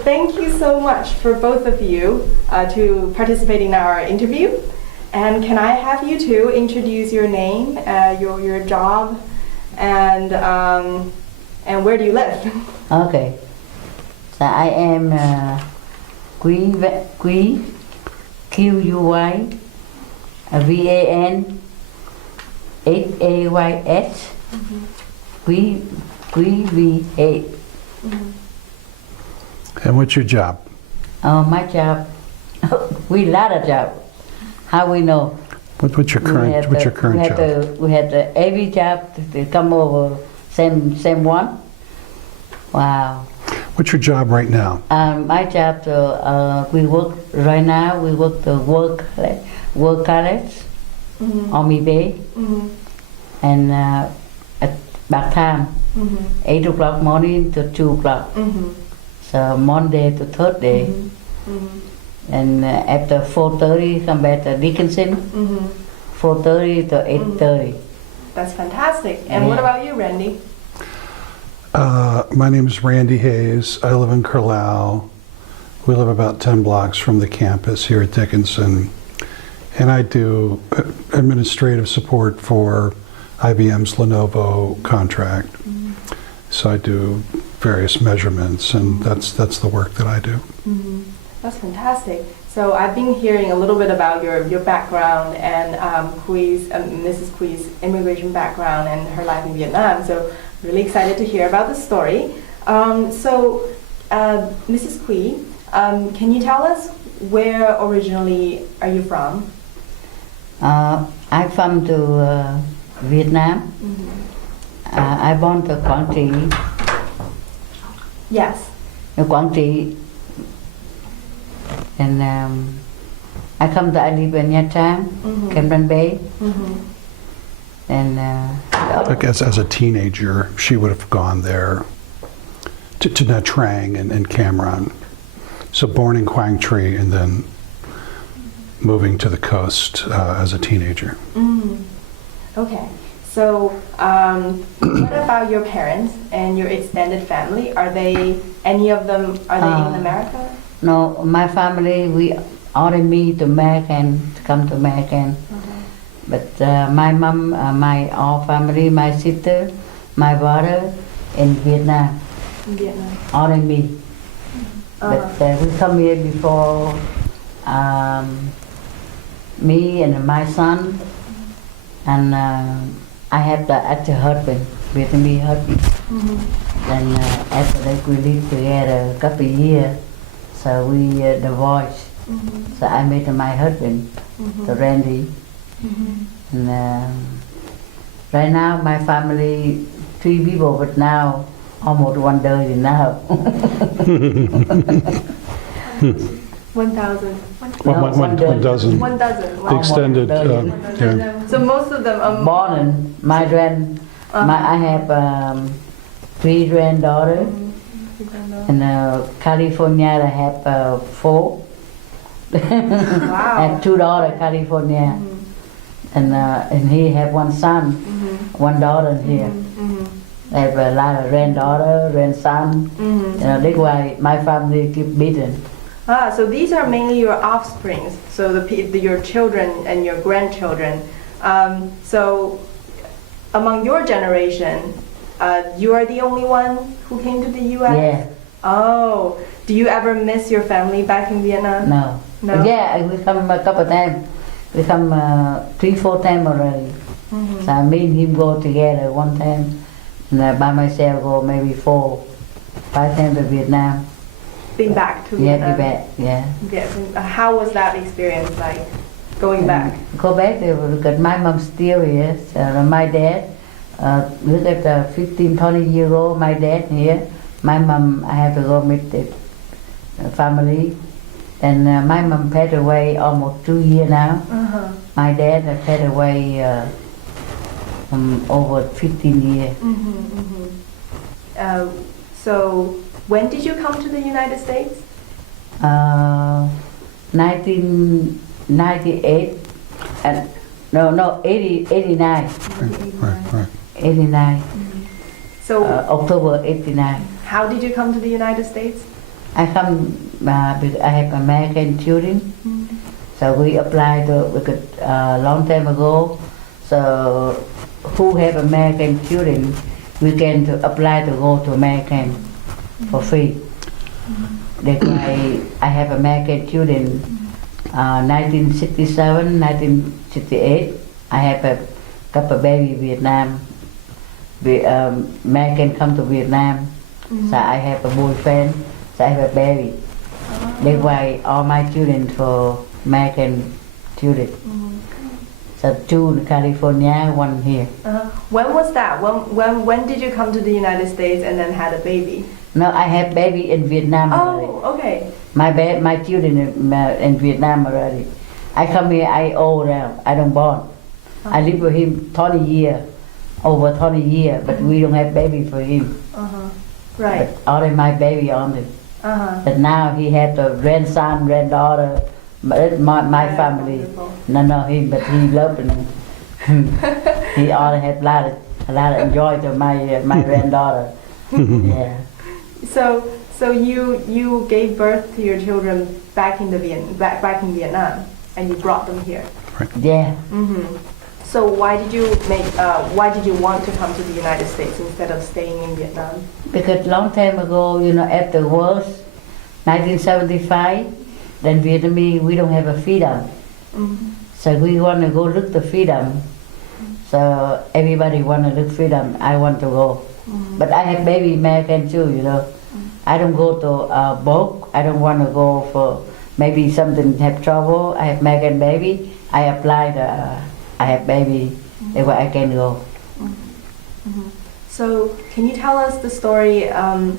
Thank you so much for both of you to participate in our interview. And can I have you two introduce your name, your job, and where do you live? Okay. So I am Quy, Q-U-Y, V-A-N, H-A-Y-S, Quy V-A. And what's your job? My job, we lot of job. How we know? What's your current job? We had the every job to come over, same one. Wow. What's your job right now? My job, we work right now. We work the work college, Army Bay, and at back time, 8 o'clock morning to 2 o'clock. So Monday to Thursday, and after 4:30 come back to Dickinson. 4:30 to 8:30. That's fantastic. And what about you, Randy? My name is Randy Hays. I live in Carlisle. We live about 10 blocks from the campus here at Dickinson. And I do administrative support for IBM's Lenovo contract. So I do various measurements, and that's the work that I do. That's fantastic. So I've been hearing a little bit about your background and Mrs. Quee's immigration background and her life in Vietnam. So really excited to hear about the story. Mrs. Quy, can you tell us where originally are you from? I'm from Vietnam. I born to Quảng Trị. Yes. Quảng Trị. And I live in Nha Trang, Cam Bay. And I guess as a teenager, she would have gone there to Nha Trang and Cam Ranh. So born in Quang Tri and then moving to the coast as a teenager. Okay. So what about your parents and your extended family? Are they in America? No, my family, we ordered me to come to American. But my mom, all family, my sister, my brother in Vietnam. Ordered me. But we come here before me and my son, and I have the actual husband, Vietnamese husband. And after that we lived together a couple of years, so we divorced. So I met my husband, Randy. And right now my family, 3 people, but now almost 1 dozen now. 1,000. One dozen. 1,000. The extended. So most of them are born in I have 3 granddaughters. In California I have 4. Wow. And 2 daughters California. And he have 1 son, 1 daughter here. I have a lot of granddaughter, grandson. That's why my family keep beating. So these are mainly your offsprings, so your children and your grandchildren. So among your generation, you are the only one who came to the U.S.? Yeah. Oh, do you ever miss your family back in Vietnam? No. No? Yeah, we come a couple of times. We come 3-4 times already. So me and him go together one time, and by myself go maybe 4-5 times to Vietnam. Been back to Vietnam? Yeah, be back, yeah. Yes. How was that experience like, going back? Go back there because my mom's still here. So my dad, look at 15-20 years old, my dad here. My mom, I have to go meet the family. And my mom passed away almost 2 years now. My dad passed away over 15 years. So when did you come to the United States? 1998. No, 89. Right. 89. So October 89. how did you come to the United States? I come because I have American children. So we applied a long time ago. So who have American children, we can apply to go to American for free. That's why I have American children. 1967, 1968, I have a couple baby Vietnam. American come to Vietnam, so I have a boyfriend, so I have a baby. That's why all my children for American children. So 2 in California, 1 here. When was that? When did you come to the United States and then had a baby? No, I have baby in Vietnam already. Oh, okay. My children in Vietnam already. I come here, I old now, I don't born. I live with him 20 years, over 20 years, but we don't have baby for him. Right. But only my baby only. But now he had a grandson, granddaughter, my family. Wonderful. No, him, but he loved him. He only had a lot of enjoy to my granddaughter. Yeah. So you gave birth to your children back in back in Vietnam, and you brought them here. Yeah. So why did you want to come to the United States instead of staying in Vietnam? Because long time ago, after wars, 1975, then Vietnamese, we don't have a freedom. So we want to go look the freedom. So everybody want to look freedom. I want to go. But I have baby American too, I don't go to boat. I don't want to go for maybe something have trouble. I have American baby. I applied. I have baby. That's why I can go. So can you tell us the story of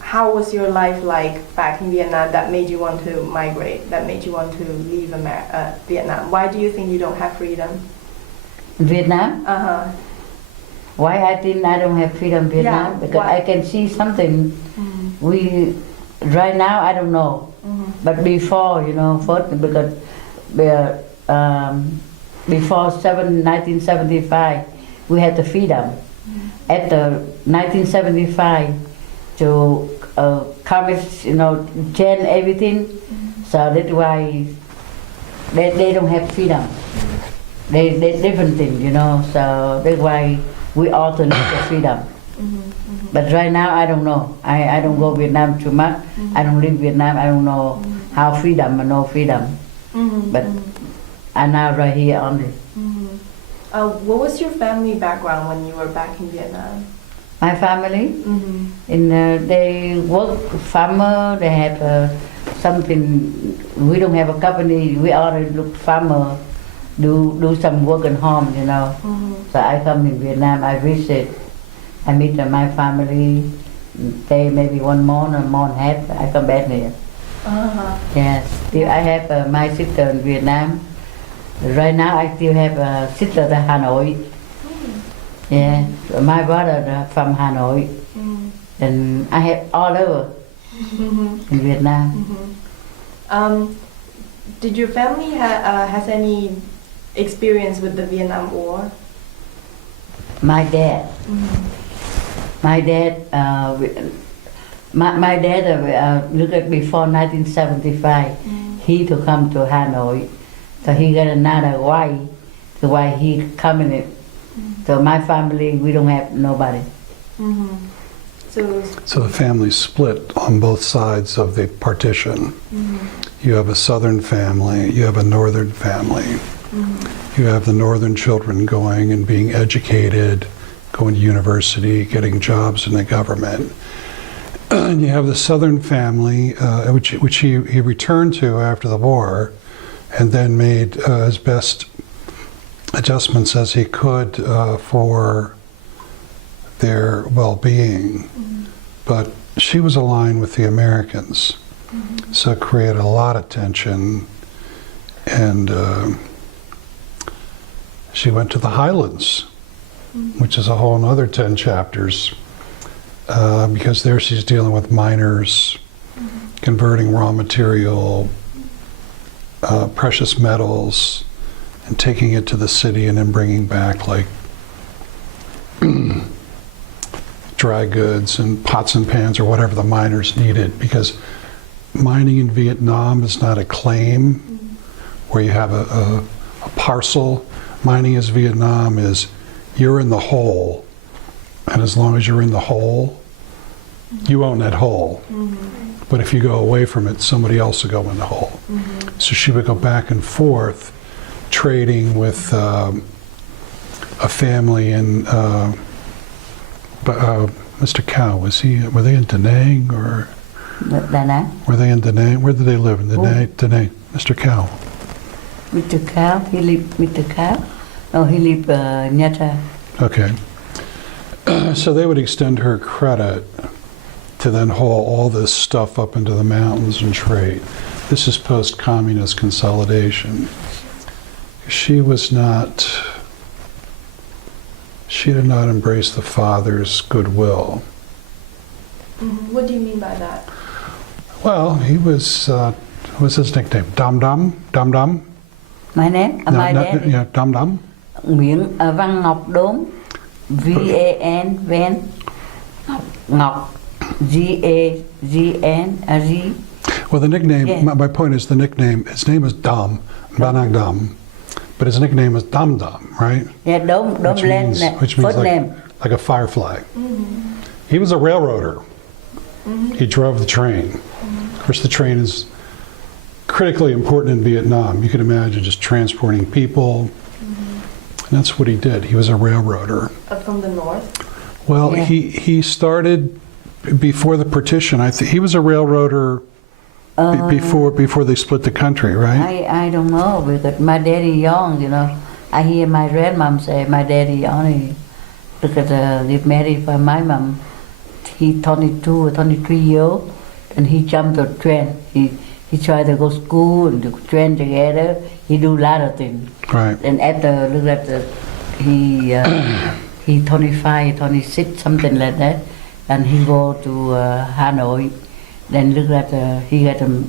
how was your life like back in Vietnam that made you want to migrate, that made you want to leave Vietnam? Why do you think you don't have freedom? In Vietnam? Why I think I don't have freedom in Vietnam? Yeah, because why? I can see something. Right now I don't know. But before, first because before 1975 we had the freedom. After 1975 to commerce, change everything. So that's why they don't have freedom. They different thing, So that's why we ought to need the freedom. But right now I don't know. I don't go Vietnam too much. I don't live Vietnam. I don't know how freedom or no freedom. But I'm now right here only. What was your family background when you were back in Vietnam? My family, they work farmer. They have something. We don't have a company. We already look farmer. Do some work at home, So I come in Vietnam, I visit, I meet my family, stay maybe 1 month or 1.5 months, I come back here. Yes, still I have my sister in Vietnam. Right now I still have a sister in Hanoi. Yeah, so my brother from Hanoi. And I have all over in Vietnam. Did your family has any experience with the Vietnam War? My dad. My dad, look at before 1975, he to come to Hanoi. So he got another wife, so why he coming in. So my family, we don't have nobody. So the family split on both sides of the partition. You have a southern family, you have a northern family. You have the northern children going and being educated, going to university, getting jobs in the government. And you have the southern family, which he returned to after the war, and then made his best adjustments as he could for their well-being. But she was aligned with the Americans, so it created a lot of tension. And she went to the Highlands, which is a whole other 10 chapters, because there she's dealing with miners, converting raw material, precious metals, and taking it to the city and then bringing back like dry goods and pots and pans or whatever the miners needed, because mining in Vietnam is not a claim where you have a parcel. Mining as Vietnam is you're in the hole, and as long as you're in the hole, you own that hole. But if you go away from it, somebody else will go in the hole. So she would go back and forth trading with a family in Mr. Cow. Were they in Da Nang or? Da Nang. Were they in Da Nang? Where did they live? In Da Nang. Mr. Cow. Mr. Cow, he lived Mr. Cow. No, he lived Nha Trang. Okay. So they would extend her credit to then haul all this stuff up into the mountains and trade. This is post-communist consolidation. She did not embrace the father's goodwill. What do you mean by that? Well, he was, what was his nickname? Dum Dum? Dum Dum? My name? My dad? Yeah, Dum Dum. Nguyễn Văn Ngọc Đốm. V-A-N, Van. Ngọc. G-A-G-N, G. Well, the nickname, Yeah. my point is the nickname, his name is Dum, Banang Dum, but his nickname is Dum Dum, right? Yeah, Đốm Which means first name. like a firefly. He was a railroader. He drove the train. Of course, the train is critically important in Vietnam. You can imagine just transporting people. And that's what he did. He was a railroader. From the north? Well, Yeah. he started before the partition. I think he was a railroader before they split the country, right? I don't know, because my daddy young, you know. I hear my grandmom say my daddy only look at get married by my mom. He 22 or 23 years old, and he jumped the train. He tried to go school and do train together. He do a lot of things. Right. And after look at he 25, 26, something like that, and he go to Hanoi. Then look at he got a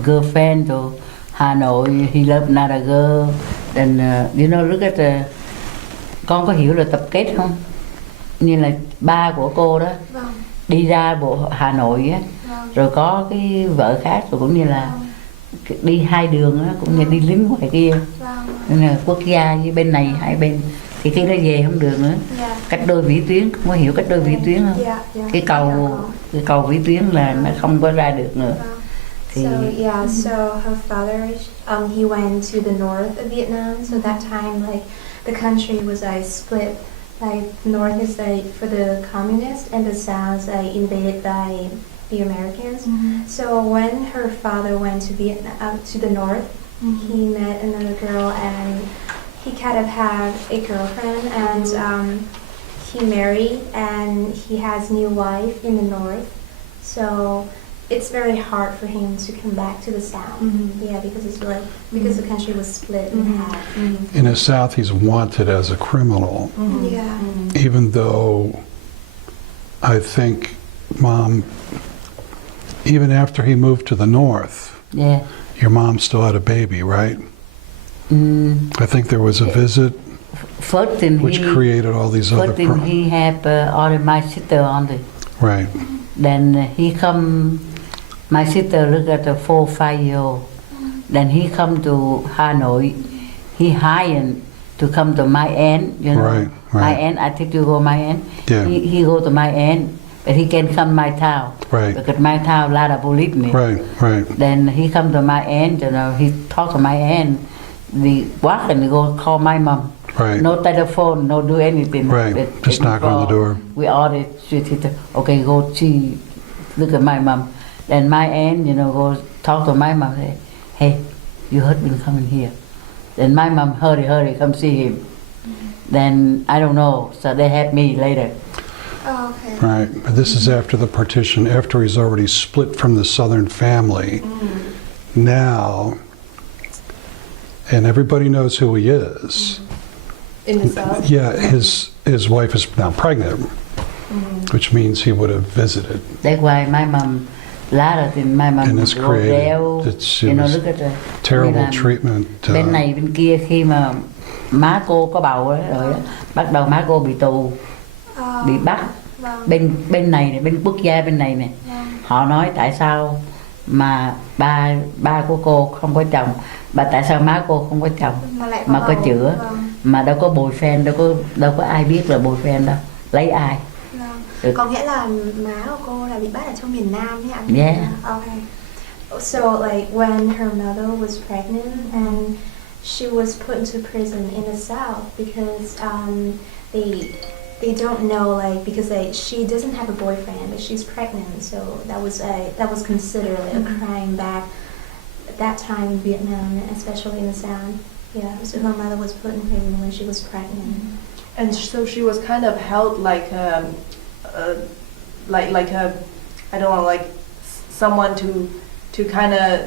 girlfriend to Hanoi. He love another girl. Then you know, look at con có hiểu là tập kết không? Như là ba của cô đó đi ra bộ Hà Nội á, rồi có cái vợ khác, rồi cũng như là đi hai đường á, cũng như đi lính ngoài kia. Nên là quốc gia với bên này hai bên thì khi nó về không được nữa. Cách đôi vĩ tuyến, không có hiểu cách đôi vĩ tuyến không? Cái cầu vĩ tuyến là nó không có ra được nữa. So yeah, so her father, he went to the north of Vietnam. So that time, like the country was like split. Like north is like for the communists, and the south like invaded by the Americans. So when her father went to Vietnam, to the north, he met another girl, and he kind of had a girlfriend, and he married, and he has new wife in the north. So it's very hard for him to come back to the south. Yeah, because it's like because the country was split in half. In the South, he's wanted as a criminal, Yeah. even though I think Mom, even after he moved to the North, Yeah. your mom still had a baby, right? I think there was a visit First thing which created all these other first thing he have all my sister only. Right, Then he come. My sister look at the 4 or 5 year old. Then he come to Hanoi. He hired to come to my aunt. You know, Right, my right. aunt. I think you go my aunt. Yeah. He go to my aunt, but he can come my town. Right. Because my town lot of police me. right. Then he come to my aunt. You know, he talk to my aunt. We walk and go call my mom. Right. No telephone, no do anything. Right. But Just knock on the door. We ordered, okay, go see, look at my mom. Then my aunt, you know, go talk to my mom, say, hey, your husband coming here. Then my mom, hurry, come see him. Then, I don't know, so they had me later. Oh, okay. Right, but this is after the partition, after he's already split from the Southern family. Now, and everybody knows who he is. In the south? Yeah, his wife is now pregnant, which means he would have visited. That's why my mom, lot of things, my mom And it's go created, đeo, it you know, was look at the terrible làm treatment. bên này bên kia khi mà má cô có bầu ấy, rồi á, bắt đầu má cô bị tù, bị bắt, Vâng. bên này này, bên quốc gia bên này này, Vâng. họ nói tại sao mà ba của cô không có chồng, tại sao má cô không có chồng Mà lại mà có bầu. chữa, Vâng. mà đâu có boyfriend, đâu có ai biết là boyfriend đâu, lấy ai. Vâng. Được. Có nghĩa là má của cô là bị bắt ở trong miền Nam ấy ạ? Yeah. Okay. So like when her mother was pregnant and she was put into prison in the South because they don't know, like, because she doesn't have a boyfriend but she's pregnant, so that was considered like a crime back at that time in Vietnam, especially in the South. Yeah, so her mother was put in prison when she was pregnant. And so she was kind of held like a I don't know, like someone to kind of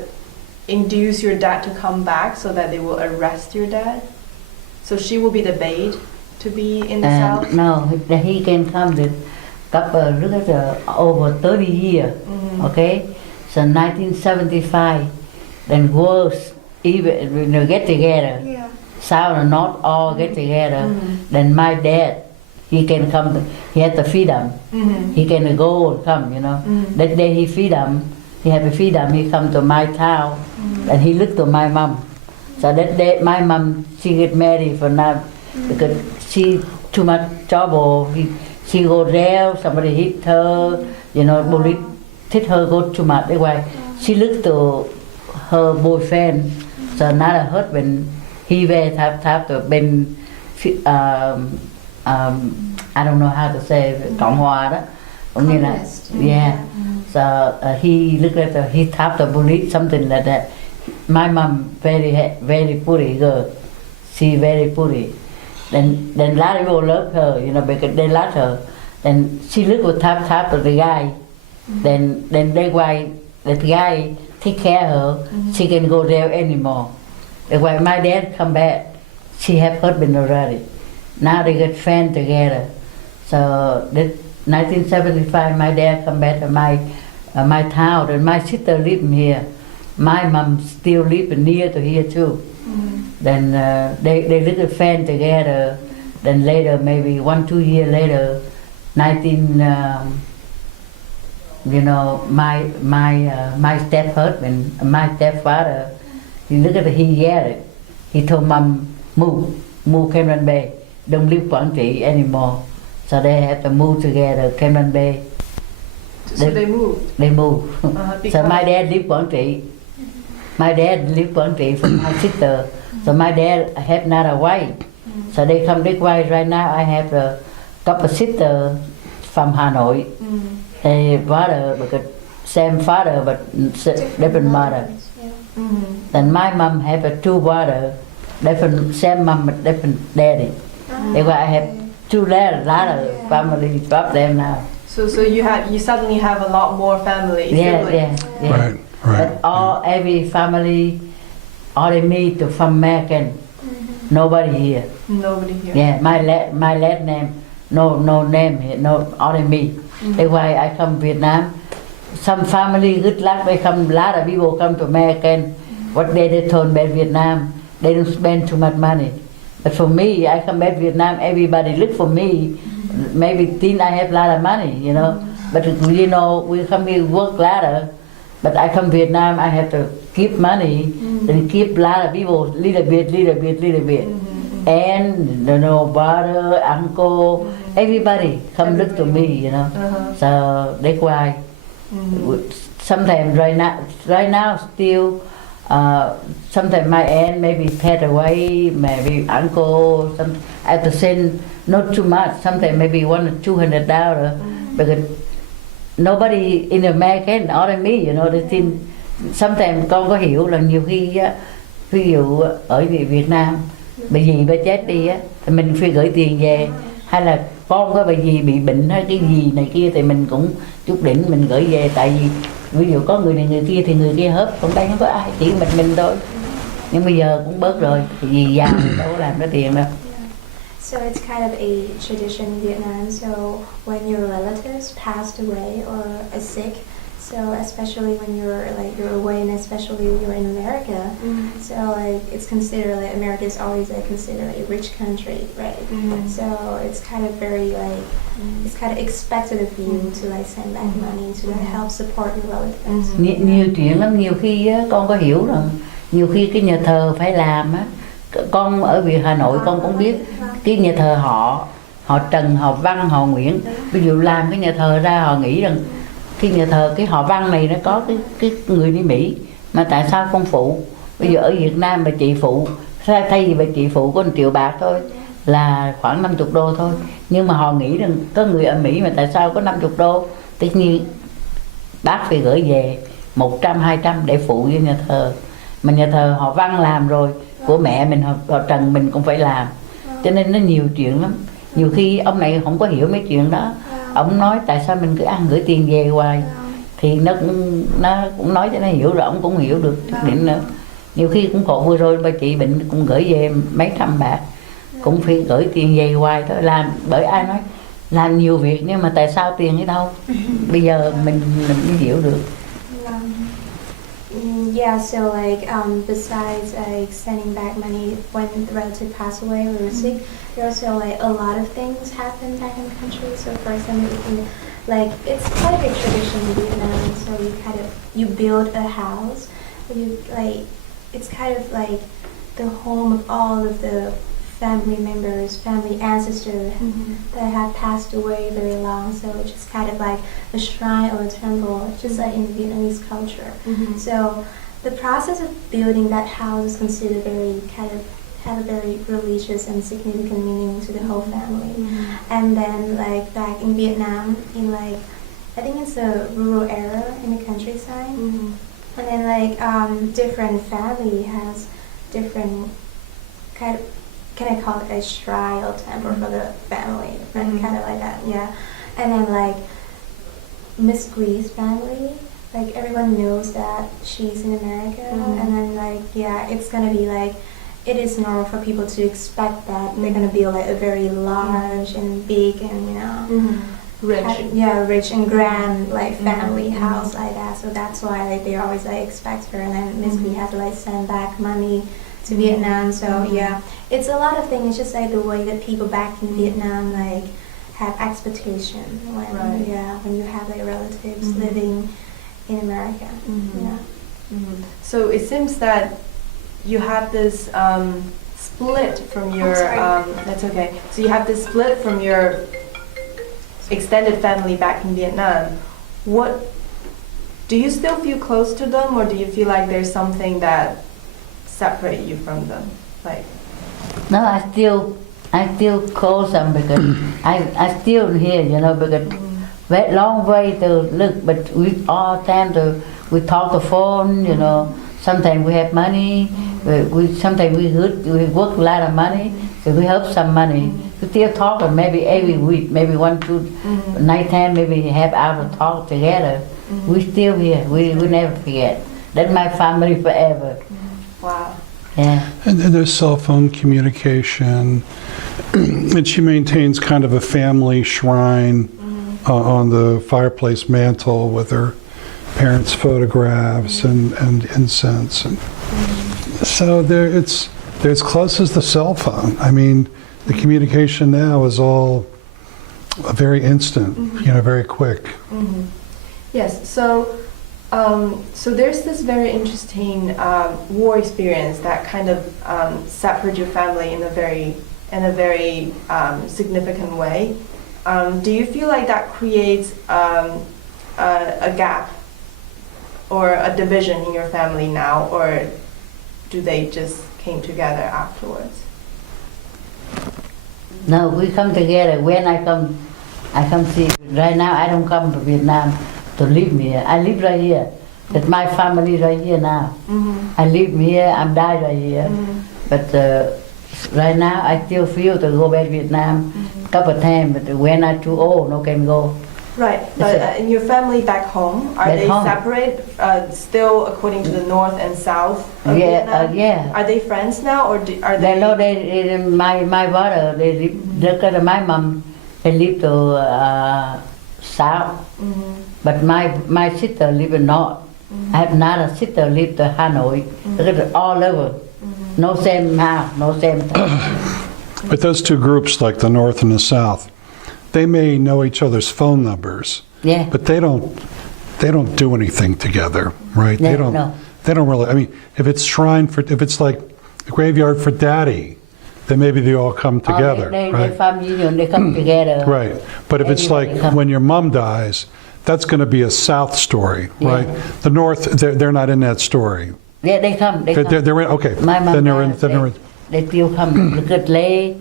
induce your dad to come back so that they will arrest your dad. So she will be the bait to be in the South. No, he can come the couple over 30 years. Okay, so 1975, then worse, even get together. Yeah. South and North all get together. Then my dad, he can come. He had the freedom. He can go and come. You know. That day he freedom. He had the freedom. He come to my town, and he looked to my mom. So that day, my mom, she get married for now because she too much trouble. She go there. Somebody hit her. You know, police hit her. Go too much. That's why she looked to her boyfriend. So now her husband. He về tháp từ bên I don't know how to say Cộng hòa đó, cũng như là yeah. So he looked at he tapped the police something like that. My mom very pretty girl, she very pretty. Then a lot of people love her, you know, because they love her. Then she looked at tap to the guy. Then they why the guy take care of her. She can go there anymore. That's why my dad come back. She have husband already. Now they get friends together. So that 1975, my dad come back to my town, and my sister living here. My mom still living near to here too. Then they little friends together. Then later, maybe 1-2 years later, you know, my step husband, my stepfather. He looked at it, he yelled it. He told mom, move Cameron Bay. Don't live Quảng Trị anymore. So they have to move together, Cameron Bay. So they moved. They moved. So my Because- dad lived Quảng Trị. My dad lived Quảng Trị from my sister. So my dad had another wife. So they come this way right now. I have a couple sisters from Hà Nội. They father, because same father but different mother. Yeah. Then my mom have a 2 brothers, different same mom but different daddy. That's why I have 2 lot of family from them now. So you suddenly have a lot more family. Yeah. Right. But every family, all they meet from American. Nobody here. Nobody here. Yeah, my last name, no name here, no only me. That's why I come Vietnam. Some family good luck, they come. A lot of people come to American. What they told about Vietnam, they don't spend too much money. But for me, I come back Vietnam. Everybody look for me. Maybe think I have a lot of money, you know. But you know, we come here work ladder. But I come Vietnam, I have to keep money, then keep a lot of people, little bit. And you know, brother, uncle, everybody come look to me, you know. So that's why. Sometimes right now still, sometimes my aunt maybe passed away, maybe uncle. I have to send not too much. Sometimes maybe $100 or $200 because nobody in America other me, you know. They think sometimes con có hiểu là nhiều khi á, ví dụ ở Việt Nam bị gì bà chết đi á, thì mình phải gửi tiền về, hay là con có bị gì bị bệnh hay cái gì này kia thì mình cũng chút đỉnh mình gửi về, tại vì ví dụ có người này người kia thì người kia hết, còn đây không có ai, chỉ mình thôi. Nhưng bây giờ cũng bớt rồi, thì vì già thì đâu có làm ra tiền đâu. So it's kind of a tradition in Vietnam. So when your relatives passed away or are sick, So especially when you're away, and especially when you're in America, so like it's considered like America is always like considered like a rich country, right? So it's kind of very like it's kind of expected of you to like send back money to like help support your relatives. Nhiều chuyện lắm, nhiều khi á, con có hiểu rằng nhiều khi cái nhà thờ phải làm á, con ở Việt Hà Nội con cũng biết cái nhà thờ họ Trần, họ Văn, họ Nguyễn, ví dụ làm cái nhà thờ ra họ nghĩ rằng cái nhà thờ cái họ Văn này nó có cái người đi Mỹ, mà tại sao không phụ? Bây giờ ở Việt Nam bà chị phụ, thay vì bà chị phụ có 1 triệu bạc thôi là khoảng 50 đô thôi, nhưng mà họ nghĩ rằng có người ở Mỹ mà tại sao có 50 đô, tất nhiên bác phải gửi về 100, 200 để phụ với nhà thờ, mà nhà thờ họ Văn làm rồi, của mẹ mình họ Trần mình cũng phải làm, cho nên nó nhiều chuyện lắm. Nhiều khi ông này không có hiểu mấy chuyện đó, ông nói tại sao mình cứ ăn gửi tiền về hoài, thì nó cũng nói cho nó hiểu, rồi ông cũng hiểu được chút điểm nữa. Nhiều khi cũng khổ, vừa rồi bà chị bệnh cũng gửi về mấy trăm bạc, cũng phải gửi tiền về hoài thôi, làm bởi ai nói làm nhiều việc nhưng mà tại sao tiền ở đâu, bây giờ mình mới hiểu được. Yeah, so like besides like sending back money when the relative passed away or was sick, there also like a lot of things happen back in the country. So for example, like it's quite a big tradition in Vietnam. So you build a house, you like it's kind of like the home of all of the family members, family ancestors that have passed away very long. So it's just kind of like a shrine or a temple, just like in Vietnamese culture. So the process of building that house is considered very kind of have a very religious and significant meaning to the whole family. And then like back in Vietnam, in like I think it's a rural area in the countryside, and then like different family has different kind of, can I call it a shrine or temple for the family, kind of like that, yeah. And then like Miss Gree's family, like everyone knows that she's in America, and then like yeah, it's gonna be like it is normal for people to expect that they're gonna be like a very large and big and you know rich and grand like family house like that. So that's why like, they always like expect her, and then Miss Gree has to like send back money to Vietnam. So yeah, it's a lot of things. It's just like the way that people back in Vietnam like have expectation when when you have like relatives living in America. So it seems that you have this split from your that's okay. So you have this split from your extended family back in Vietnam. What do you still feel close to them, or do you feel like there's something that separate you from them? Like no, I still call them because I still here, you know, because very long way to look, but we all tend to we talk the phone, you know. Sometimes we have money, sometimes we work a lot of money, so we have some money. We still talk, and maybe every week, maybe 1, 2 night time, maybe have hour to talk together. We still here. We never forget. That's my family forever. wow. Yeah. And then there's cell phone communication, and she maintains kind of a family shrine on the fireplace mantle with her parents' photographs and incense, and so they're as close as the cell phone. I mean, the communication now is all very instant, you know, very quick. Yes. So so there's this very interesting war experience that kind of separated your family in a very significant way. Do you feel like that creates a gap or a division in your family now, or do they just came together afterwards? No, we come together. When I come see. Right now, I don't come to Vietnam to live here. I live right here. That's my family right here now. I live here. I'm died right here. But right now, I still feel to go back to Vietnam a couple of times. But when I'm too old, no can go. Right, but in your family back home, are they separate still according to the north and south of Vietnam? Yeah. Are they friends now, or are they? No, my brother, they live, my mom, they live to south, But my sister live in North. I have another sister live in Hanoi. They're all over. No same house, no same time. But those two groups, like the North and the South, they may know each other's phone numbers, Yeah. but they don't do anything together, right? Yeah, They don't. no. They don't really. I mean, if it's like a graveyard for Daddy, then maybe they all come together, They right? farm union, they come together. Right. But if it's like Everybody come. when your mom dies, that's going to be a South story, Yeah. right? The North, they're not in that story. Yeah, they come. They come. They're in. Okay. My mom, Then they're in. they still come. Look at Lê,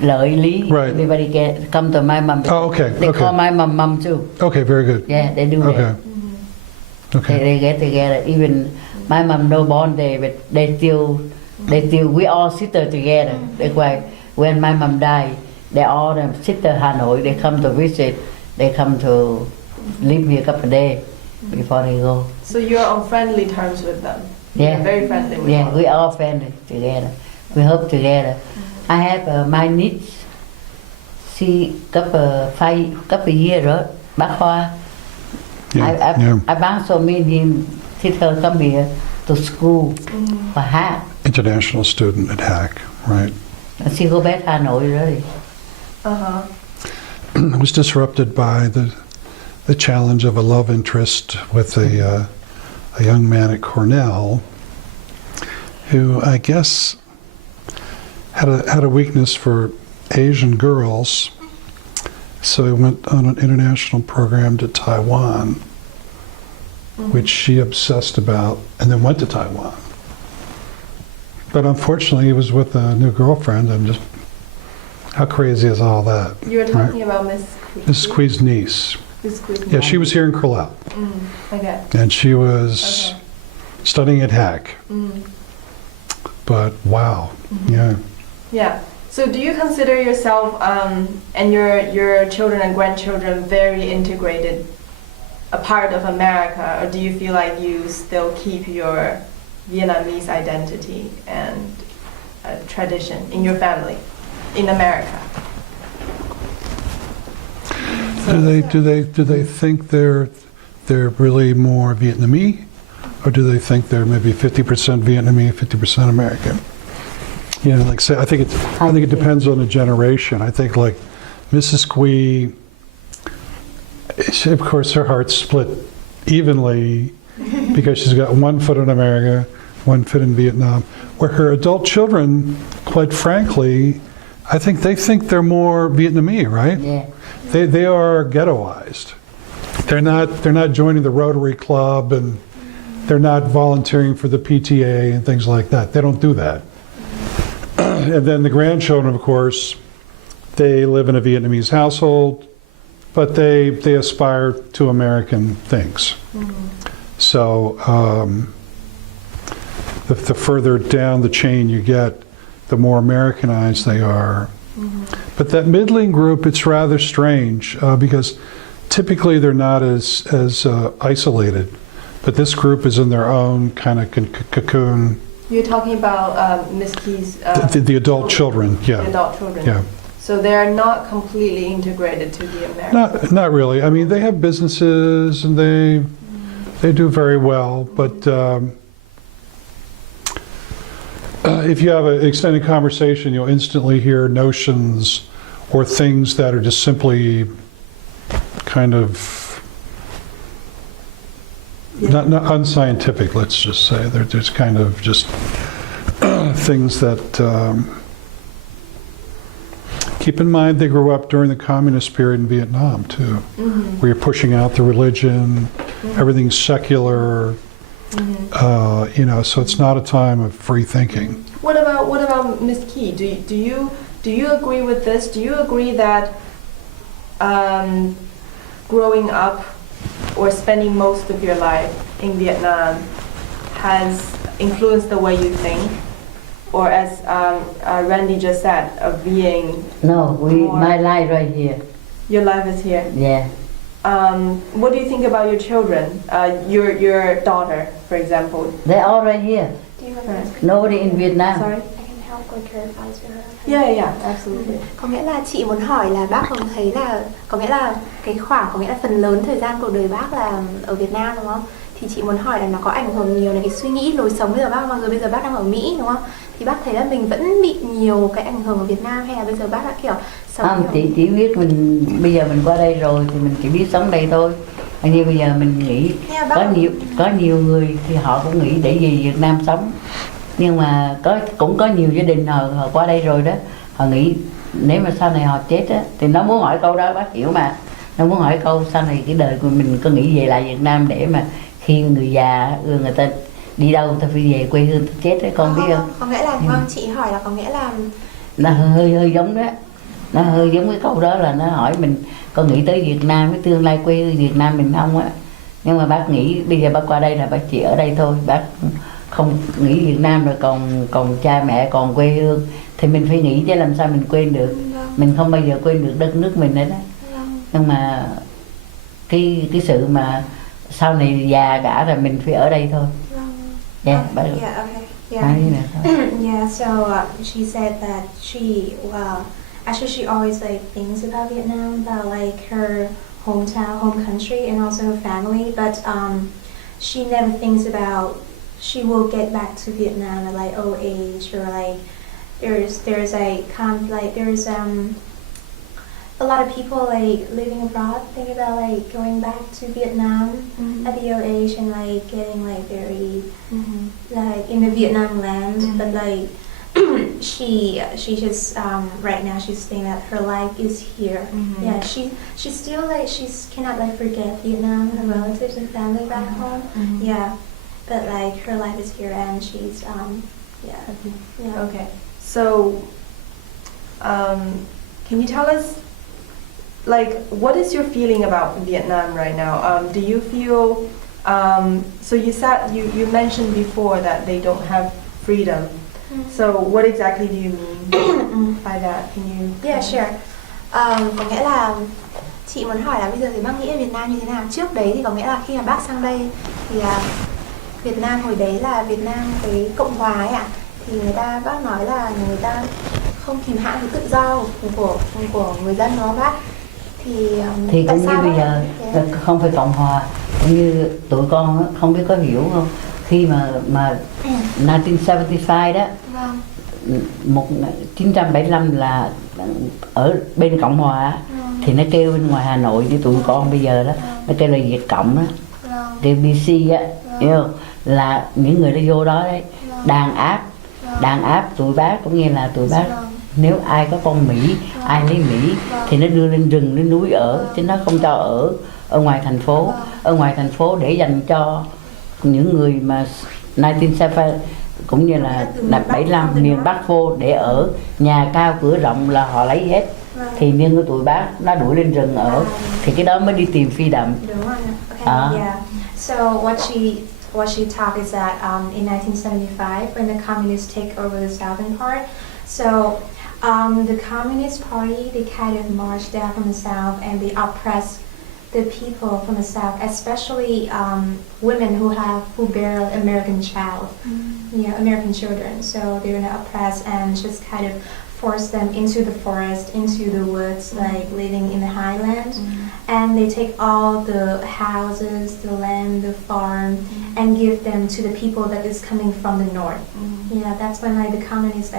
Lợi, Lý. Right. Everybody come to my mom. Oh, okay, They okay. call my mom too. Okay. Very good. Yeah, they do Okay. that. Okay. They get together. Even my mom no born there, but they still, we all sit there together. That's why when my mom died, they all them sit there Hanoi. They come to visit. They come to live here a couple of days before they go. So you're on friendly terms with them. Yeah. You're very friendly with Yeah, them. we all friendly together. We help together. I have my niece. She couple years rồi. Bác Hoa. Yeah. I also meet him. Teach her come here to school for HAC. International student at HAC, right? And she go back Hanoi already. Uh-huh. It was disrupted by the challenge of a love interest with a young man at Cornell who I guess had a weakness for Asian girls, so he went on an international program to Taiwan, which she obsessed about, and then went to Taiwan. But unfortunately, he was with a new girlfriend, and just how crazy is all that? You were right? talking about Miss Quy. Miss Quy niece. Miss Quy. Yeah, she was here in Cornell, Okay. and she was Okay. studying at HAC. But wow, yeah. Yeah. So do you consider yourself and your children and grandchildren very integrated, a part of America, or do you feel like you still keep your Vietnamese identity and tradition in your family in America? Do they think they're really more Vietnamese, or do they think they're maybe 50% Vietnamese, 50% American? You know, like say, I think it depends on the generation. I think like Mrs. Quy, of course, her heart's split evenly because she's got one foot in America, one foot in Vietnam. Where her adult children, quite frankly, I think they think they're more Vietnamese, right? Yeah. They are ghettoized. They're not joining the Rotary Club, and they're not volunteering for the PTA and things like that. They don't do that. And then the grandchildren, of course, they live in a Vietnamese household, but they aspire to American things. So the further down the chain you get, the more Americanized they are. But that middling group, it's rather strange because typically they're not as isolated. But this group is in their own kind of cocoon. You're talking about Miss Key's The adult children, yeah. The adult children. Yeah. So they're not completely integrated to the American. Not really. I mean, they have businesses and they do very well. But if you have an extended conversation, you'll instantly hear notions or things that are just simply kind of not unscientific, let's just say. They're just kind of just things that keep in mind they grew up during the communist period in Vietnam too, where you're pushing out the religion, everything's secular, you know, so it's not a time of free thinking. What about Miss Key? Do you agree with this? Do you agree that growing up or spending most of your life in Vietnam has influenced the way you think? Or as Randy just said, of being No, more- my life right here. your life is here. Yeah. What do you think about your children? Your daughter, for example. They're all right here. Do you want Right. to ask? Nobody in Vietnam. Sorry? I can help could clarify to her? Yeah, absolutely. Có nghĩa là chị muốn hỏi là bác Hồng thấy là có nghĩa là có nghĩa là phần lớn thời gian cuộc đời bác là ở Việt Nam đúng không? Thì chị muốn hỏi là nó có ảnh hưởng nhiều đến cái suy nghĩ lối sống bây giờ bác, mặc dù bây giờ bác đang ở Mỹ đúng không? Thì bác thấy là mình vẫn bị nhiều cái ảnh hưởng ở Việt Nam hay là bây giờ bác đã kiểu sống Không, chị chỉ biết mình bây giờ mình qua đây rồi thì mình chỉ biết sống đây thôi. Như bây giờ mình nghĩ có nhiều người thì họ cũng nghĩ để về Việt Nam sống, nhưng mà cũng có nhiều gia đình họ qua đây rồi đó, họ nghĩ nếu mà sau này họ chết á thì nó muốn hỏi câu đó, bác hiểu mà, nó muốn hỏi câu sau này cái đời của mình có nghĩ về lại Việt Nam để mà khi người già người ta đi đâu người ta phải về quê hương chết đấy, con biết không? Có nghĩa là vâng, chị hỏi là có nghĩa là Nó hơi giống đó, nó hơi giống cái câu đó là nó hỏi mình có nghĩ tới Việt Nam, cái tương lai quê hương Việt Nam mình không á. Nhưng mà bác nghĩ bây giờ bác qua đây là bác chỉ ở đây thôi, bác không nghĩ Việt Nam rồi còn cha mẹ còn quê hương thì mình phải nghĩ chứ làm sao mình quên được. Mình không bao giờ quên được đất nước mình hết á. Nhưng mà cái sự mà sau này già cả rồi mình phải ở đây thôi. Yeah, okay. Yeah, so she said that actually she always like thinks about Vietnam, about like her hometown, home country, and also her family, but she never thinks about she will get back to Vietnam at like old age, or like there's a lot of people like living abroad think about like going back to Vietnam at the old age and like getting like very like in the Vietnam land, but like she just right now she's saying that her life is here. Yeah, she still like cannot like forget Vietnam, her relatives and family back home. Yeah, but like her life is here and she's yeah. Okay, so can you tell us, like, what is your feeling about Vietnam right now? Do you feel, so you mentioned before that they don't have freedom. So what exactly do you mean by that? Can you? Yeah, sure. Có nghĩa là chị muốn hỏi là bây giờ thì bác nghĩ ở Việt Nam như thế nào? Trước đấy thì có nghĩa là khi mà bác sang đây thì Việt Nam hồi đấy là Việt Nam cái Cộng hòa ấy ạ. Thì bác nói là người ta không kìm hãm cái tự do của người dân đó bác. Thì cũng như bây giờ không phải Cộng hòa, cũng như tụi con không biết có hiểu không, khi mà 1975 đó, 1975 là ở bên Cộng hòa thì nó kêu bên ngoài Hà Nội với tụi con bây giờ đó nó kêu là Việt Cộng đó, kêu BC á, hiểu không? Là những người đó vô đó đấy đàn áp tụi bác, cũng như là tụi bác nếu ai có con Mỹ, ai lấy Mỹ thì nó đưa lên rừng lên núi ở, chứ nó không cho ở ngoài thành phố. Ở ngoài thành phố để dành cho những người mà 1975 cũng như là 75 miền Bắc vô để ở, nhà cao cửa rộng là họ lấy hết. Thì nhưng của tụi bác nó đuổi lên rừng ở, thì cái đó mới đi tìm phi đậm. Yeah. So what she talked is that in 1975 when the communists take over the southern part, so the Communist Party, they kind of marched down from the south and they oppressed the people from the south, especially women who bear American child, American children. So they're gonna oppress and just kind of force them into the forest, into the woods, like living in the highland. And they take all the houses, the land, the farm, and give them to the people that is coming from the north. Yeah, that's when like the communists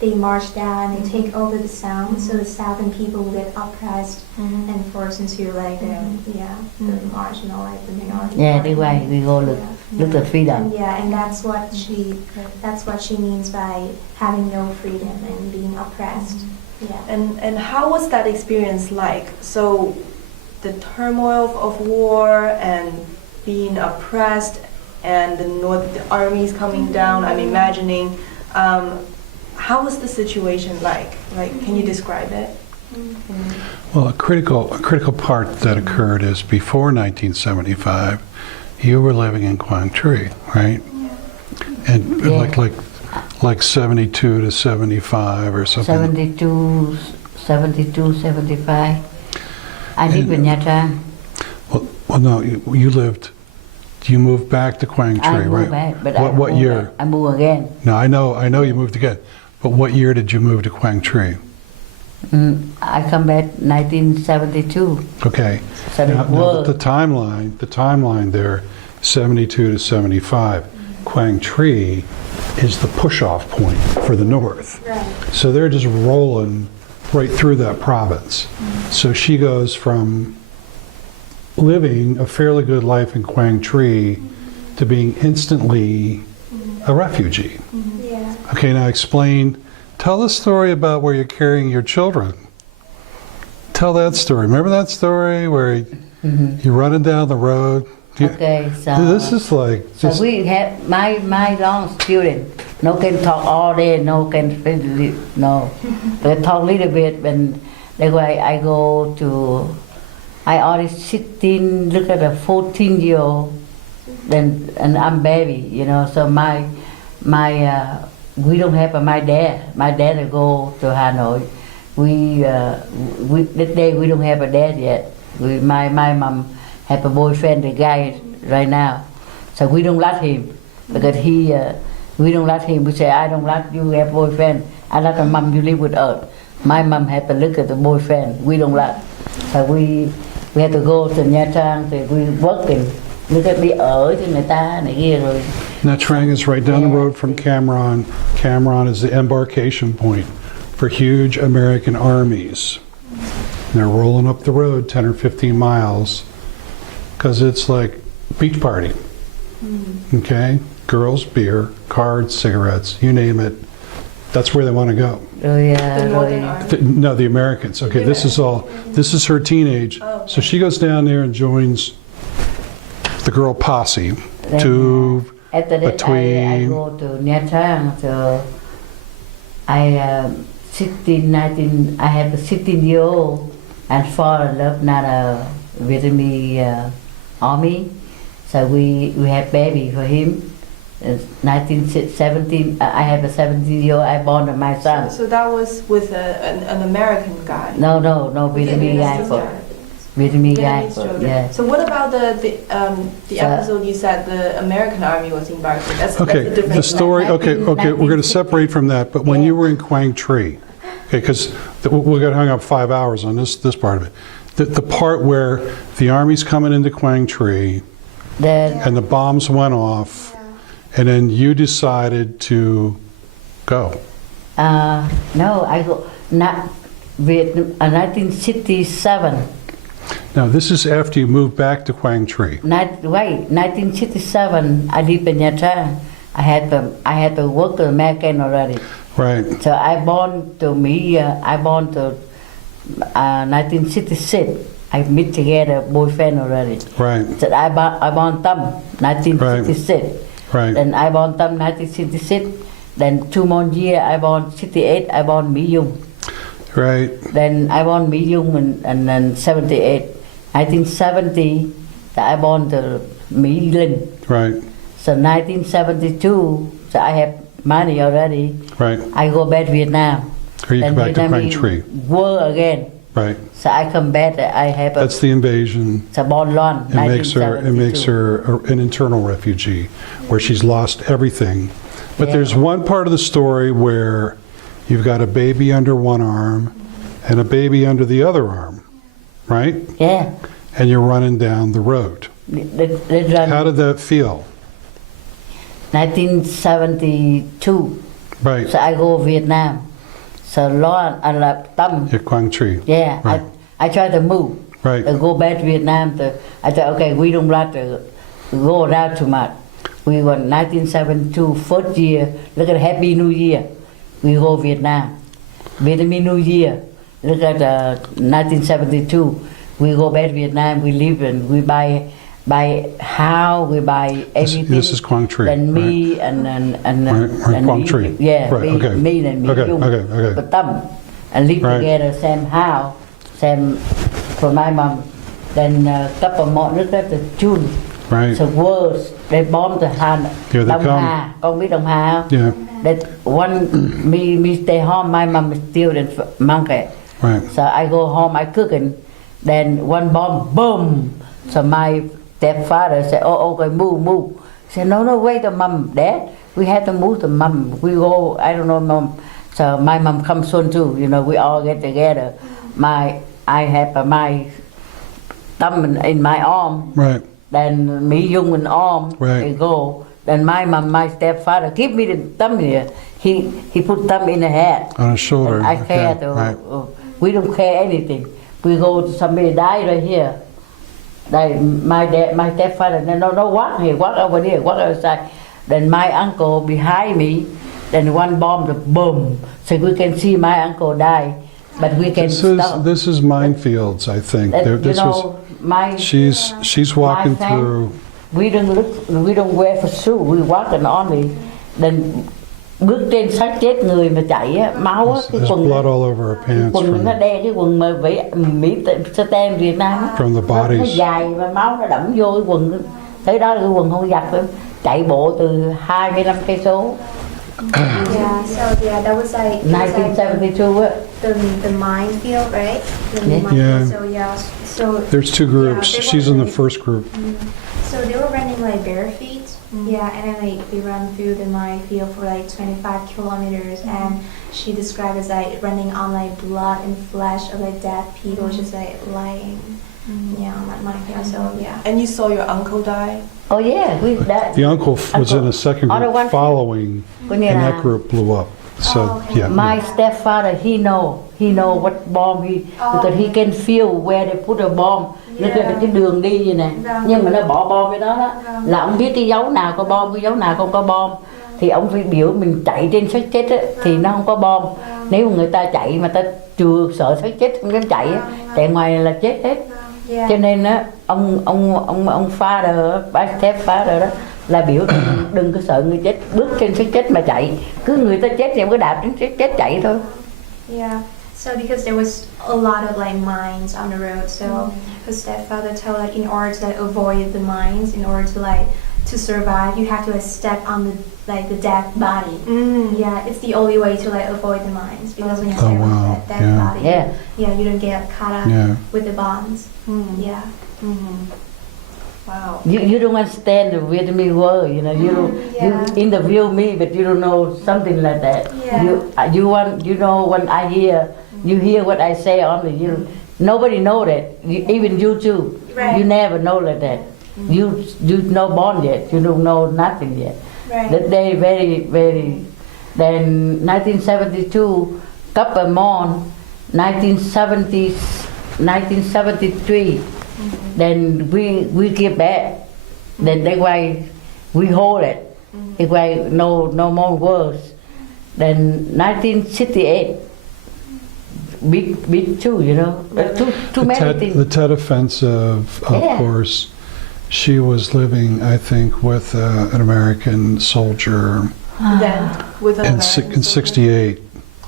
they march down and they take over the south, so the southern people will get oppressed and forced into like the marginal, like the minority. Yeah, they go look at freedom. And that's what she means by having no freedom and being oppressed. Yeah. And how was that experience like? So the turmoil of war and being oppressed and the armies coming down, I'm imagining. How was the situation like? Like, can you describe it? Well, a critical part that occurred is before 1975, you were living in Quang Tri, right? And like 72 to 75 or something. 72, 75. I live in Nha Trang. Well, no, you moved back to Quang Tri, I moved right? back, but what year? I moved again. No, I know you moved again. But what year did you move to Quang Tri? I come back 1972. Okay. So Now, it was. the timeline there, 72 to 75. Quang Tri is the push-off point for the north. Right. So they're just rolling right through that province. So she goes from living a fairly good life in Quang Tri to being instantly a refugee. Yeah. Okay, now tell the story about where you're carrying your children. Tell that story. Remember that story where you're running down the road? Okay, so This is like, so just, we have my long student. No can talk all day. No can no. They talk a little bit when that's why I go to. I already 16. Look at a 14-year-old. Then and I'm baby, you know. So my we don't have my dad. My dad go to Hanoi. We that day we don't have a dad yet. My mom have a boyfriend, the guy right now. So we don't let him because we don't let him. We say I don't let you have boyfriend. I let my mom you live with us. My mom have to look at the boyfriend. We don't let. So we have to go to Nha Trang. So we working. Look at đi ở cho người ta này kia rồi. Nha Trang is right down the road from Cam Ranh. Cam Ranh is the embarkation point for huge American armies. And they're rolling up the road 10 or 15 miles because it's like beach party. Okay? Girls, beer, cards, cigarettes, you name it. That's where they want to go. Rồi, The Northern rồi. Army. No, the Americans. Okay, this is her teenage. Oh, So she goes down there and joins the girl posse to After that, I between go to Nha Trang. So I 16, 19. I have a 16-year-old and fall in love not a Vietnamese army. So we have baby for him. 1917. I have a 17-year-old. I born to my son. So that was with an American guy. No, Vietnamese guy for Vietnamese guy Vietnamese for children. yeah. So what about the So- episode you said the American army was embarking? That's okay, a different the story. Okay, we're going to 1960. separate from that. But when Yeah. you were in Quang Tri, okay, because we got hung up 5 hours on this part of it. The part where the army's coming into Quang Tri Then and the bombs went off, and then you decided to go. no, I go not Vietnam. 1967. Now this is after you moved back to Quang Tri. 1967. I live in Nha Trang. I had to work in American already. Right, So I born to me. I born to 1966. I meet together boyfriend already. right, So I born Tâm 1966. right, Then I born Tâm 1966. Then 2 more years I born 68. I born Mỹ Dung. right, Then I born Mỹ Dung and then 78. 1970 I born to Mỹ Linh. right, So 1972 so I have money already. right. I go back Vietnam. Or you come back to Quang Vietnamese Tri. war again. Right. So I come back. I have a That's the invasion. so born Lon. It makes her an internal refugee, where she's lost everything. But Yeah. there's one part of the story where you've got a baby under one arm and a baby under the other arm, right? Yeah. And you're running down the road. They run How did that feel? 1972. Right. So I go Vietnam. So Lon and Tâm. At Quang Tri. Yeah. Right. I try to move. Right. Go back to Vietnam. I thought, okay, we don't like to go around too much. We were 1972, first year. Look at Happy New Year. We go Vietnam. Vietnamese New Year. Look at 1972. We go back to Vietnam. We live and we buy house. We buy everything. This is Quang Tri. Then right? me and Right, Quang me, Tri. yeah, Right, okay. me and me, Okay, Dung, okay. but Tâm, and live Right. together, same house, same for my mom. Then couple more, look at the June. Right. So worse, they bombed the Han. Here they Đông come. Hà, con biết Đông Hà không? Yeah. That one, me stay home. My mom is still in Monkey. Right. So I go home, I cooking. Then one bomb, boom. So my stepfather said, "Oh, okay, move." I said, "No, wait, mom, dad. We have to move to mom. We go. I don't know, mom." So my mom comes soon too. You know, we all get together. I have my thumb in my arm. Right. Then me Jung in arm. Right. They go. Then my mom, my stepfather, give me the thumb here. He put thumb in the head. On his shoulder. And I care. Okay, right. We don't care anything. We go to somebody die right here. My stepfather, no, walk here, walk over there, walk outside. Then my uncle behind me, then one bomb, the boom. So we can see my uncle die, but we can stop. This is minefields, I think. She's walking through. We don't wear for shoe. We walking only. Then bước trên xác chết người mà chạy á, máu á, cái There's quần blood all over her pants quần nó đen, cái quần mà vậy Mỹ stem Việt Nam á, from the nó bodies. dài và máu nó đẫm vô cái quần. Tới đó cái quần không giặt, chạy bộ từ 25 cây số. Yeah, so yeah, that was like 1972 á. The minefield, right? The Yeah. minefield. Yeah. So yeah, so There's two groups. Yeah, they She's in the were first group. so they were running like bare feet. Yeah, and then like they run through the minefield for like 25 kilometers, and she described as like running on like blood and flesh of like dead people, just like lying. Yeah, on that minefield. So yeah. And you saw your uncle die? Oh yeah, The uncle was in a second On the one group field. following, and that group blew up. So okay. yeah. My stepfather, he know what bomb because he can feel where they put a bomb. Nó kêu là cái đường đi như này, nhưng mà nó bỏ bom cái đó đó, là ông biết cái dấu nào có bom, cái dấu nào không có bom, thì ông phải biểu mình chạy trên xác chết á, thì nó không có bom. Nếu mà người ta chạy mà ta chưa sợ xác chết không dám chạy á, chạy ngoài này là chết hết. Cho nên á, ông father, bác stepfather đó là biểu đừng có sợ người chết, bước trên xác chết mà chạy, cứ người ta chết thì em cứ đạp trên xác chết chạy thôi. Yeah. So because there was a lot of like mines on the road, so her stepfather told like in order to like avoid the mines, in order to like to survive, you have to like step on the dead body. Yeah, it's the only way to like avoid the mines because when you step on the dead body, you don't get caught up with the bombs. Yeah. Wow. You don't understand the Vietnamese word, you know. You interview me, but you don't know something like that. Yeah. You know when I hear, you hear what I say only. Nobody know that. Even you too. Right. You never know like that. You not born yet. You don't know nothing yet. Right. That day very. Then 1972, couple more, 1973. Then we get back. Then they why we hold it. It why no more words. Then 1968. Big too, you know. Too many things. The Tet Offensive, of course. She was living, I think, with an American soldier Then with in 68.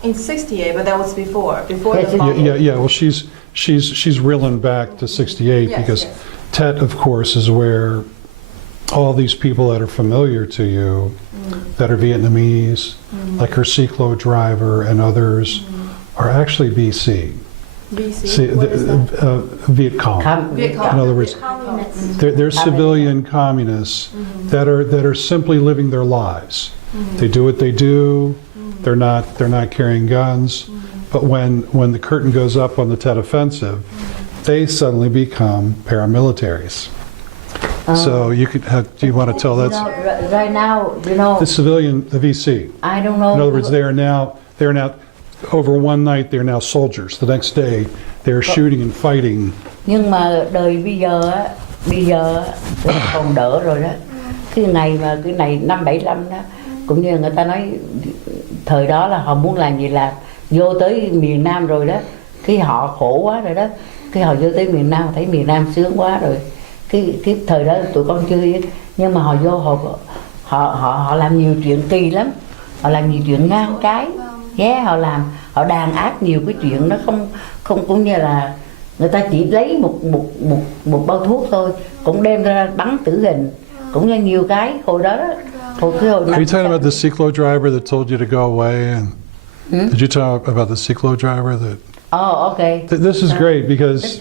In 68, but that was before Yes, the bombing. Yeah. Well, she's reeling back to 68 because Tet, of course, is where all these people that are familiar to you, that are Vietnamese, like her Ciclo driver and others, are actually BC. BC? What is that? Viet Cong. Viet Cong. In other words, they're civilian communists that are simply living their lives. They do what they do. They're not carrying guns. But when the curtain goes up on the Tet Offensive, they suddenly become paramilitaries. So you could have. Do you want to tell that? Right now, you know. The VC. I don't know. In other words, they are now over one night they're now soldiers. The next day they're shooting and fighting. Nhưng mà đời bây giờ còn đỡ rồi đó. Cái ngày năm 75 đó, cũng như người ta nói thời đó là họ muốn làm gì làm, vô tới miền Nam rồi đó, cái họ khổ quá rồi đó, cái họ vô tới miền Nam thấy miền Nam sướng quá rồi, cái thời đó tụi con chưa biết, nhưng mà họ vô họ làm nhiều chuyện kỳ lắm, họ làm nhiều chuyện ngang trái, họ đàn áp nhiều cái chuyện nó không cũng như là người ta chỉ lấy một bao thuốc thôi, cũng đem ra bắn tử hình, cũng như nhiều cái hồi đó. Are you talking about the Ciclo driver that told you to go away? And did you talk about the Ciclo driver that? Oh, okay. This is great because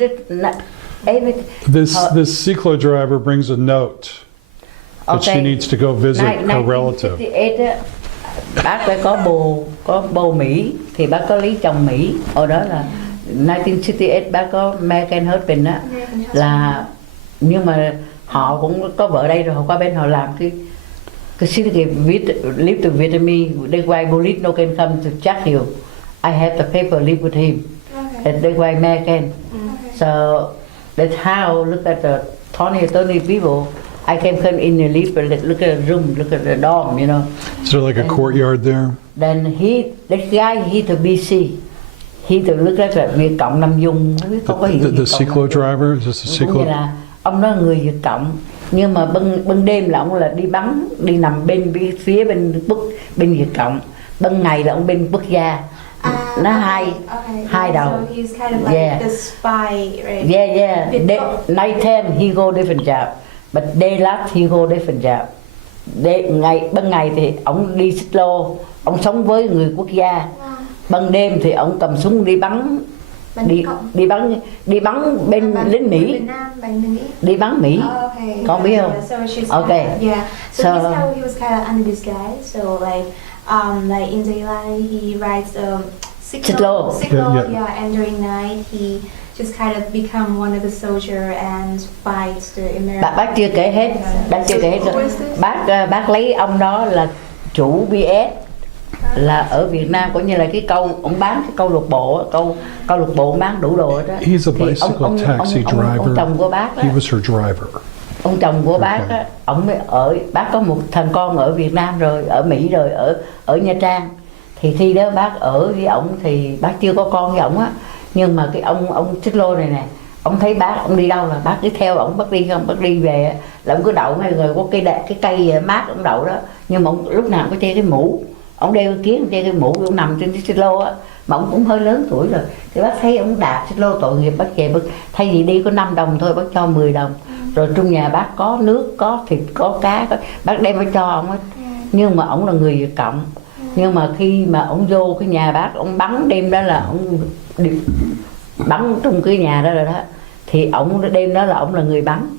this Ciclo driver brings a note that she needs to go visit her relative. bác phải có bồ Mỹ thì bác có lấy chồng Mỹ. Hồi đó là 1968 bác có American husband á, là nhưng mà họ cũng có vợ đây rồi, họ qua bên họ làm cái xin cái live to Vietnamese, they why police no can come to check you. I have the paper live with him. And they why American. So that's how look at the 20 people. I can come in and live, look at the room, look at the dorm, you know. Is there like a courtyard there? Then that guy, he to BC. He to look like là Việt Cộng Nam Dung, không biết không có hiểu The cyclo driver? Is this the cũng cyclo? như là ông đó là người Việt Cộng, nhưng mà ban đêm là ông là đi bắn, đi nằm bên phía bên Việt Cộng, ban ngày là ông bên quốc gia. Nó hai đầu. So he's kind of like the spy, right? Yeah. Night time he go different job, but day last he go different job. Ban ngày thì ông đi xích lô, ông sống với người quốc gia. Ban đêm thì ông cầm súng đi bắn, đi bắn bên lính Mỹ, đi bắn Mỹ. Con biết không? Okay. Yeah. So this is how he was kind of under disguise. So like in daylight he rides signal, yeah, and during night he just kind of become one of the soldier and fights the American. Bác chưa kể hết, bác lấy ông đó là chủ BS, là ở Việt Nam cũng như là cái câu ông bán cái câu lục bộ ông bán đủ đồ đó. He's a bicycle taxi driver. Ông chồng của bác đó, he was her driver. Ông chồng của bác á, ông mới bác có một thằng con ở Việt Nam rồi, ở Mỹ rồi, ở Nha Trang. Thì khi đó bác ở với ổng thì bác chưa có con với ổng á, nhưng mà cái ông xích lô này nè, ông thấy bác ông đi đâu là bác cứ theo ổng, bác đi không, bác đi về là ông cứ đậu ngay rồi có cái cây mát ông đậu đó, nhưng mà ông lúc nào cũng có che cái mũ, ông đeo cái kiến, che cái mũ, ông nằm trên cái xích lô á, mà ông cũng hơi lớn tuổi rồi, thì bác thấy ông đạp xích lô tội nghiệp, bác về bác thay vì đi có 5 đồng thôi bác cho 10 đồng, rồi trong nhà bác có nước, có thịt, có cá, bác đem bác cho ông á, nhưng mà ông là người Việt Cộng. Nhưng mà khi mà ông vô cái nhà bác, ông bắn đêm đó là ông bắn trong cái nhà đó rồi đó, thì ông đêm đó là ông là người bắn.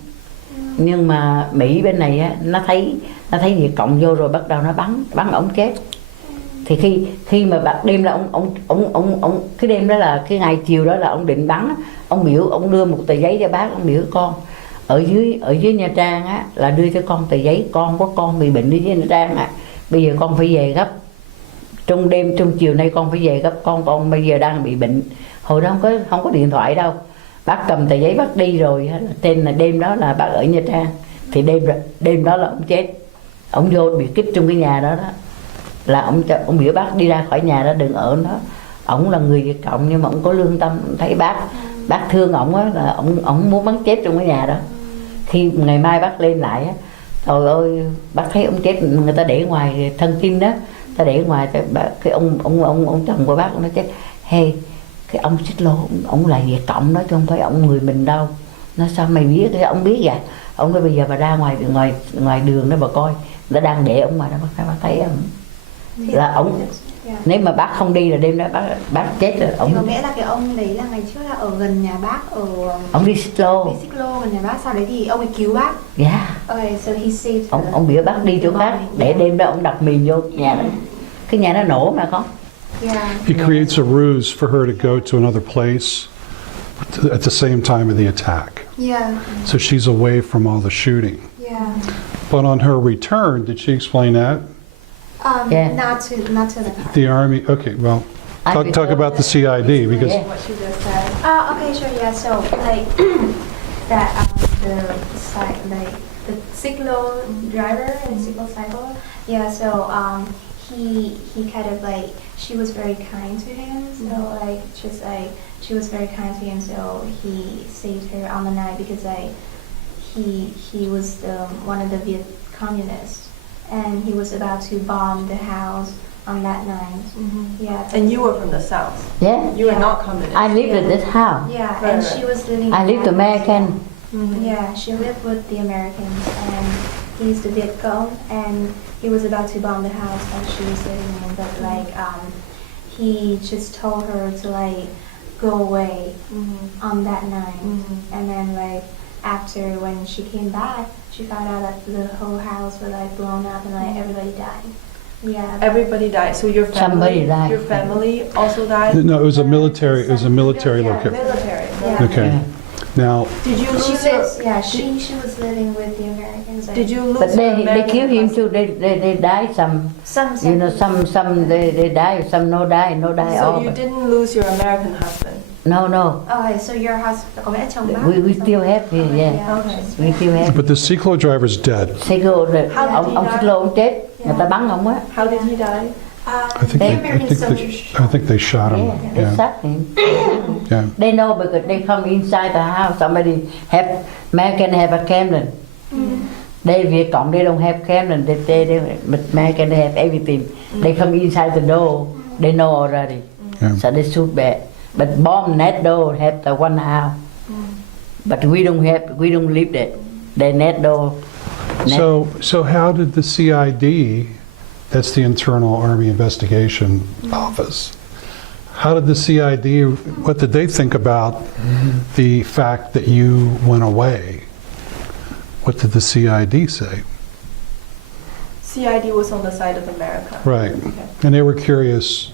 Nhưng mà Mỹ bên này á, nó thấy Việt Cộng vô rồi bắt đầu nó bắn ông chết. Thì khi mà bác đêm là ông cái đêm đó là cái ngày chiều đó là ông định bắn, ông biểu ông đưa một tờ giấy cho bác, ông biểu con ở dưới Nha Trang á là đưa cho con tờ giấy, con bị bệnh ở dưới Nha Trang á, bây giờ con phải về gấp, trong chiều nay con phải về gấp, con bây giờ đang bị bệnh. Hồi đó không có điện thoại đâu, bác cầm tờ giấy bác đi rồi, tên là đêm đó là bác ở Nha Trang, thì đêm đó là ông chết, ông vô bị kích trong cái nhà đó, là ông biểu bác đi ra khỏi nhà đó, đừng ở đó. Ông là người Việt Cộng nhưng mà ông có lương tâm, thấy bác thương ổng á, là ông muốn bắn chết trong cái nhà đó. Khi ngày mai bác lên lại á, trời ơi, bác thấy ông chết, người ta để ngoài thân kim đó, ta để ngoài cái ông chồng của bác nó chết. Hey, cái ông xích lô ông là Việt Cộng đó chứ không phải ông người mình đâu. Nó sao mày biết? Cái ông biết vậy. Ông nói bây giờ bà ra ngoài đường đó bà coi, nó đang để ông mà đó, bác thấy ông là ông. Nếu mà bác không đi là đêm đó bác chết rồi. Thì có nghĩa là cái ông đấy là ngày trước là ở gần nhà bác, ở ông đi xích lô gần nhà bác, sau đấy thì ông ấy cứu bác. Yeah. Okay, so he saved ông biểu bác đi chỗ khác để đêm đó ông đặt mìn vô nhà đó. Cái nhà nó nổ mà con. Yeah. He creates a ruse for her to go to another place at the same time of the attack. Yeah. So she's away from all the shooting. Yeah. But on her return, did she explain that? Yeah. Not to the car. The Army, okay, well, talk about the CID because What she just said. Okay, sure, yeah. So like that the cyclo driver and cycle. Yeah, so he kind of like, she was very kind to him. So like just like she was very kind to him. So he saved her on the night because he was one of the Viet communists, and he was about to bomb the house on that night. Yeah. And you were from the South. Yeah. You were not communist. I lived at this house. Yeah, Right, and right. she was living. I lived American. Yeah, she lived with the Americans, and he's the Viet Cong, and he was about to bomb the house that she was living in. But like, he just told her to like go away on that night, and then like after when she came back, she found out that the whole house was like blown up and like everybody died. Yeah. Everybody died. So your Somebody family, died. your family also died. No, it was a military Yeah, location. military. Yeah. Okay. Yeah. Now, Did you She lose your? was, yeah, she was living with the Americans. Did you lose But your they American killed him husband? too. They died some. Some You know, some they die, some no die So all. you But didn't lose your American husband. no. Okay, so your husband, có nghĩa là chồng bác. We still have him, yeah. Okay. We still have. but the Ciclo driver's dead. Xe lô rồi, How did he ông die? xe lô ông chết, người ta bắn ông á. How did he die? I think I think they shot him. Yeah, they Yeah. shot him. Yeah. They know because they come inside the house. Somebody have American have a Camden. They Việt Cộng they don't have Camden. They but American they have everything. They come inside the door. They know already. Yeah. So they shoot back. But bomb net door have the one house. But we don't live that. They net door. Net. So how did the CID, that's the Internal Army Investigation Office, how did the CID, what did they think about the fact that you went away? What did the CID say? CID was on the side of America. Right. Okay. And they were curious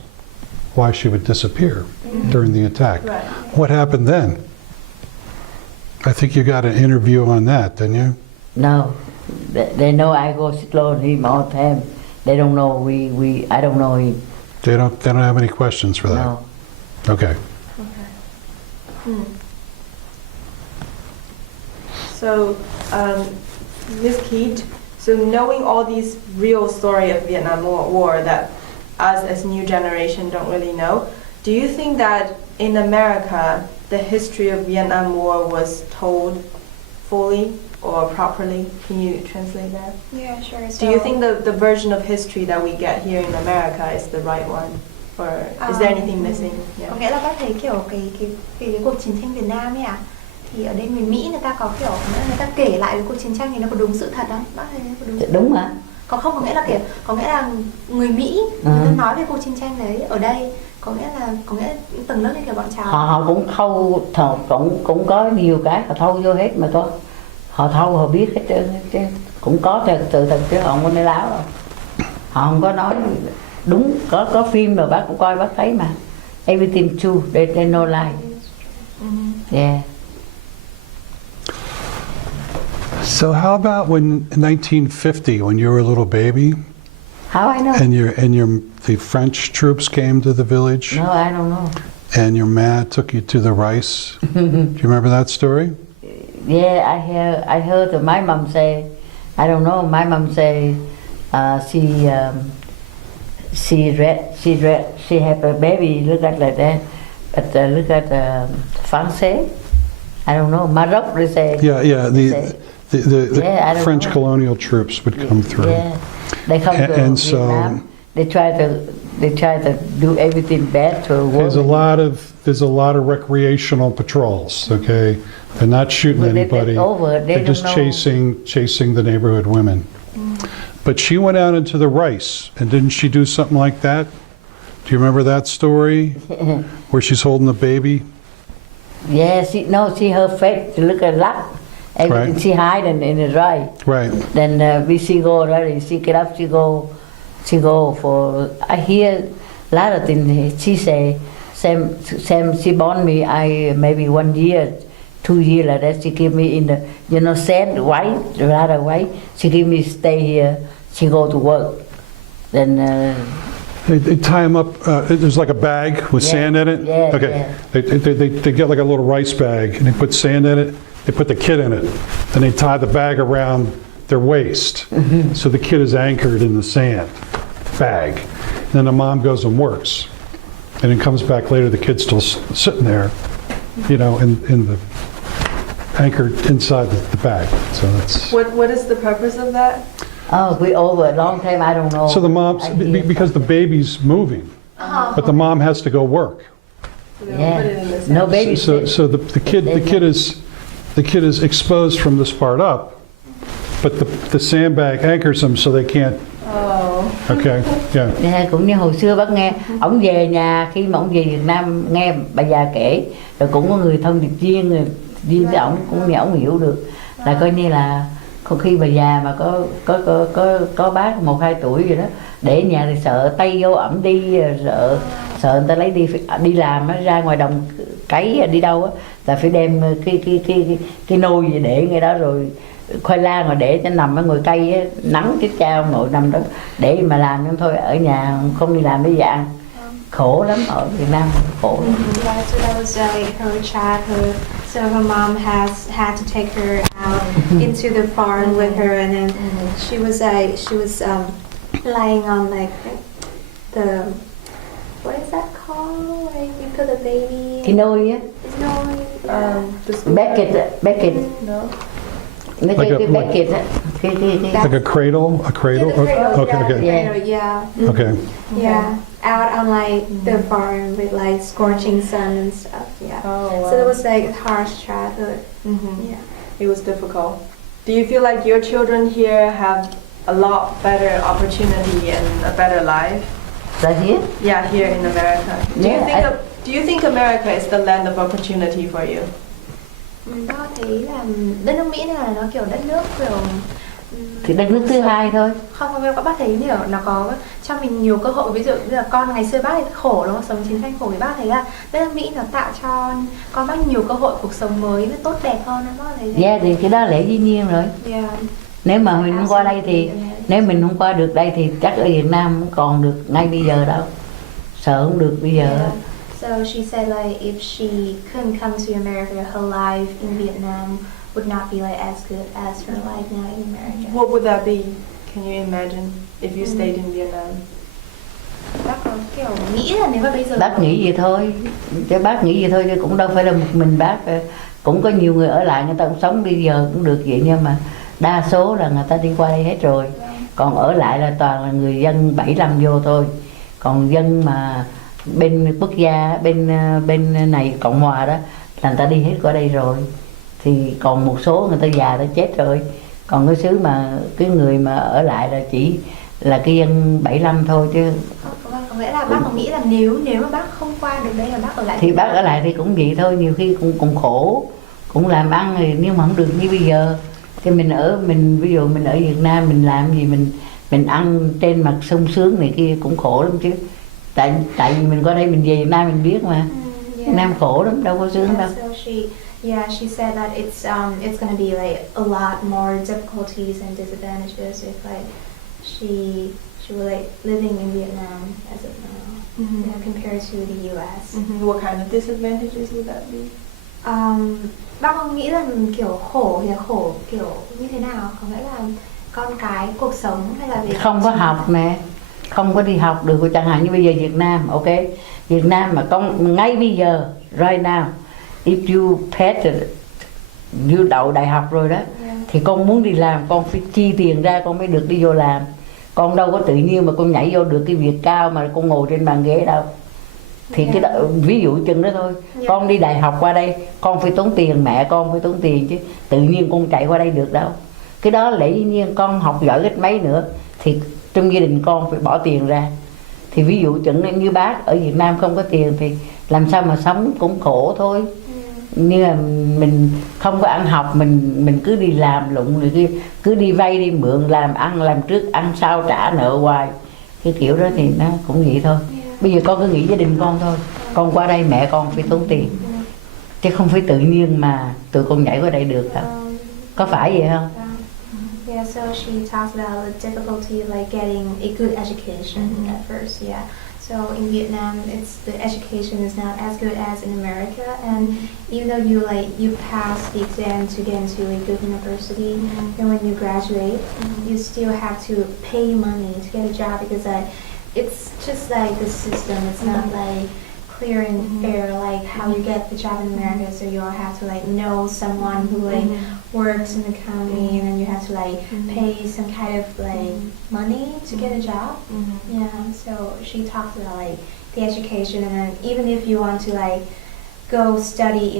why she would disappear during the attack. Right. What happened then? I think you got an interview on that, didn't you? No, they know I go slow on him all the time. They don't know I don't know him. They don't have any questions for that. No. Okay. So, Ms. Keat, so knowing all these real story of Vietnam War that us as new generation don't really know, do you think that in America the history of Vietnam War was told fully or properly? Can you translate that? Yeah, sure. Do you think the version of history that we get here in America is the right one? Or is there anything missing? Có nghĩa là bác thấy kiểu cái cuộc chiến tranh Việt Nam ấy à, thì ở đây người Mỹ người ta có kiểu người ta kể lại cái cuộc chiến tranh này nó có đúng sự thật không? Bác thấy có đúng? Đúng mà. Có không, có nghĩa là người Mỹ người ta nói về cuộc chiến tranh đấy ở đây, có nghĩa là tầng lớp như kiểu bọn cháu. Họ cũng thâu cũng có nhiều cái họ thâu vô hết mà có. Họ thâu họ biết hết trơn chứ. Cũng có sự thật chứ họ không có nói láo đâu. Họ không có nói đúng, có phim rồi bác cũng coi bác thấy mà. Everything true, they no lie. Yeah. So how about when in 1950, when you were a little baby, How I know? and the French troops came to the village, No, I don't know. and your ma took you to the rice? Do you remember that story? Yeah, I heard my mom say, I don't know, my mom say she had a baby look at like that, but look at France, I don't know, Maroc they say. Yeah. The Yeah, I don't French know. colonial troops would come through. Yeah, they come to And so- Vietnam. They try to do everything bad to a woman. There's a lot of recreational patrols. Okay, they're not shooting But they anybody. take over, they They're just don't know. chasing the neighborhood women. But she went out into the rice, and didn't she do something like that? Do you remember that story where she's holding the baby? Yeah, see her face, she look at luck. Everything Right. she hide in the dry. Right. Then she go already, she get up, she go for, I hear a lot of things. She say, Sam, she born me, maybe 1 year, 2 years like that, she give me in the, sand, white, rather white, she give me stay here, she go to work. Then, They tie them up. There's like a bag with Yeah, sand in it. yeah, Okay. yeah. They get like a little rice bag, and they put sand in it. They put the kid in it, and they tie the bag around their waist, so the kid is anchored in the sand bag. And then the mom goes and works, and then comes back later. The kid's still sitting there, in the anchored inside the bag. So that's. What is the purpose of that? oh, we over a long time, I don't know. So the mom, I hear because the baby's moving, but the mom has to go work. So they don't put it in the Yeah, no sand. baby. So the kid is exposed from this part up, but the sandbag anchors them so they can't. Oh. Okay, yeah. Yeah, cũng như hồi xưa bác nghe, ổng về nhà khi mà ổng về Việt Nam nghe bà già kể, rồi cũng có người thân điệp viên với ổng cũng nghe ổng hiểu được là coi như là Có khi bà già mà có bác 1-2 tuổi gì đó để nhà thì sợ tay vô ẩm đi, sợ người ta lấy đi làm á, ra ngoài đồng cấy đi đâu á là phải đem cái nôi gì để ngay đó, rồi khoai lang mà để cho nằm ở ngồi cây á, nắng chứ cha ông nội nằm đó để mà làm nhưng thôi, ở nhà không đi làm để dạng khổ lắm, ở Việt Nam khổ lắm. Yeah, so that was like her childhood. So her mom had to take her out into the farm with her, and then she was lying on like the, what is that called? Like you put the baby. Cái nôi á, bucket. No. Cái bucket á, Like a cradle? A cradle? Yeah, the cradle, Okay, okay. cradle, yeah. Okay. Yeah, out on like the farm with like scorching sun and stuff. Yeah. Oh, wow. So it was like harsh childhood. Yeah. It was difficult. Do you feel like your children here have a lot better opportunity and a better life? Right here. Yeah, here in America. Do you think America is the land of opportunity for you? Đó thấy là đất nước Mỹ này là nó kiểu đất nước kiểu Thì đất nước thứ hai thôi. không, các bác thấy kiểu nó có cho mình nhiều cơ hội, ví dụ như là con ngày xưa bác thì khổ đúng không, sống chiến tranh khổ, thì bác thấy là đất nước Mỹ nó tạo cho con bác nhiều cơ hội cuộc sống mới nó tốt đẹp hơn, bác thấy thế. Yeah, thì cái đó lẽ dĩ nhiên rồi. Yeah. Nếu mà mình không qua đây thì, nếu mình không qua được đây thì chắc ở Việt Nam không còn được ngay bây giờ đâu, sợ không được bây giờ. Yeah. So she said like if she couldn't come to America, her life in Vietnam would not be like as good as her life now in America. What would that be? Can you imagine if you stayed in Vietnam? Bác có kiểu nghĩ là nếu mà bây giờ Bác nghĩ vậy thôi, chứ bác nghĩ vậy thôi chứ cũng đâu phải là một mình bác, cũng có nhiều người ở lại, người ta cũng sống bây giờ cũng được vậy, nhưng mà đa số là người ta đi qua đây hết rồi. Còn ở lại là toàn là người dân 75 vô thôi, còn dân mà bên quốc gia, bên này Cộng Hòa đó là người ta đi hết qua đây rồi, thì còn một số người ta già đã chết rồi, còn cái xứ mà cái người mà ở lại là chỉ là cái dân 75 thôi chứ. có nghĩa là bác có nghĩ là nếu mà bác không qua được đây là bác ở lại Thì bác ở lại thì cũng vậy thôi, nhiều khi cũng khổ, cũng làm ăn thì nếu mà không được như bây giờ thì mình ví dụ mình ở Việt Nam mình làm gì mình ăn trên mặt sung sướng này kia cũng khổ lắm chứ, tại vì mình qua đây mình về Việt Nam mình biết mà. Việt Nam khổ lắm, đâu có sướng đâu. So she said that it's gonna be like a lot more difficulties and disadvantages if like she were like living in Vietnam as of now, compared to the U.S. What kind of disadvantages would that be? Bác không nghĩ là kiểu khổ thì là khổ kiểu như thế nào, có nghĩa là con cái cuộc sống hay là gì? Không có học nè, không có đi học được, chẳng hạn như bây giờ Việt Nam, ok, Việt Nam mà con ngay bây giờ right now if you pass you đậu đại học rồi đó, thì con muốn đi làm con phải chi tiền ra con mới được đi vô làm, con đâu có tự nhiên mà con nhảy vô được cái việc cao mà con ngồi trên bàn ghế đâu. Thì cái đó, ví dụ chừng đó thôi. Con đi đại học qua đây con phải tốn tiền, mẹ con phải tốn tiền chứ tự nhiên con chạy qua đây được đâu. Cái đó lẽ dĩ nhiên con học giỏi ít mấy nữa thì trong gia đình con phải bỏ tiền ra. Thì ví dụ chừng như bác ở Việt Nam không có tiền thì làm sao mà sống, cũng khổ thôi. Như là mình không có ăn học, mình cứ đi làm lụng rồi kia, cứ đi vay đi mượn, làm ăn làm trước ăn sau trả nợ hoài, cái kiểu đó thì nó cũng vậy thôi. Bây giờ con cứ nghĩ gia đình con thôi, con qua đây mẹ con phải tốn tiền chứ không phải tự nhiên mà tụi con nhảy qua đây được đâu. Có phải vậy không? Yeah, so she talks about the difficulty like getting a good education at first. Yeah. So in Vietnam, the education is not as good as in America, and even though you pass the exam to get into a good university, then when you graduate, you still have to pay money to get a job because it's just like the system. It's not like clear and fair like how you get the job in America. So you all have to like know someone who like works in the company, and then you have to like pay some kind of like money to get a job. Yeah. So she talks about like the education, and then even if you want to like go study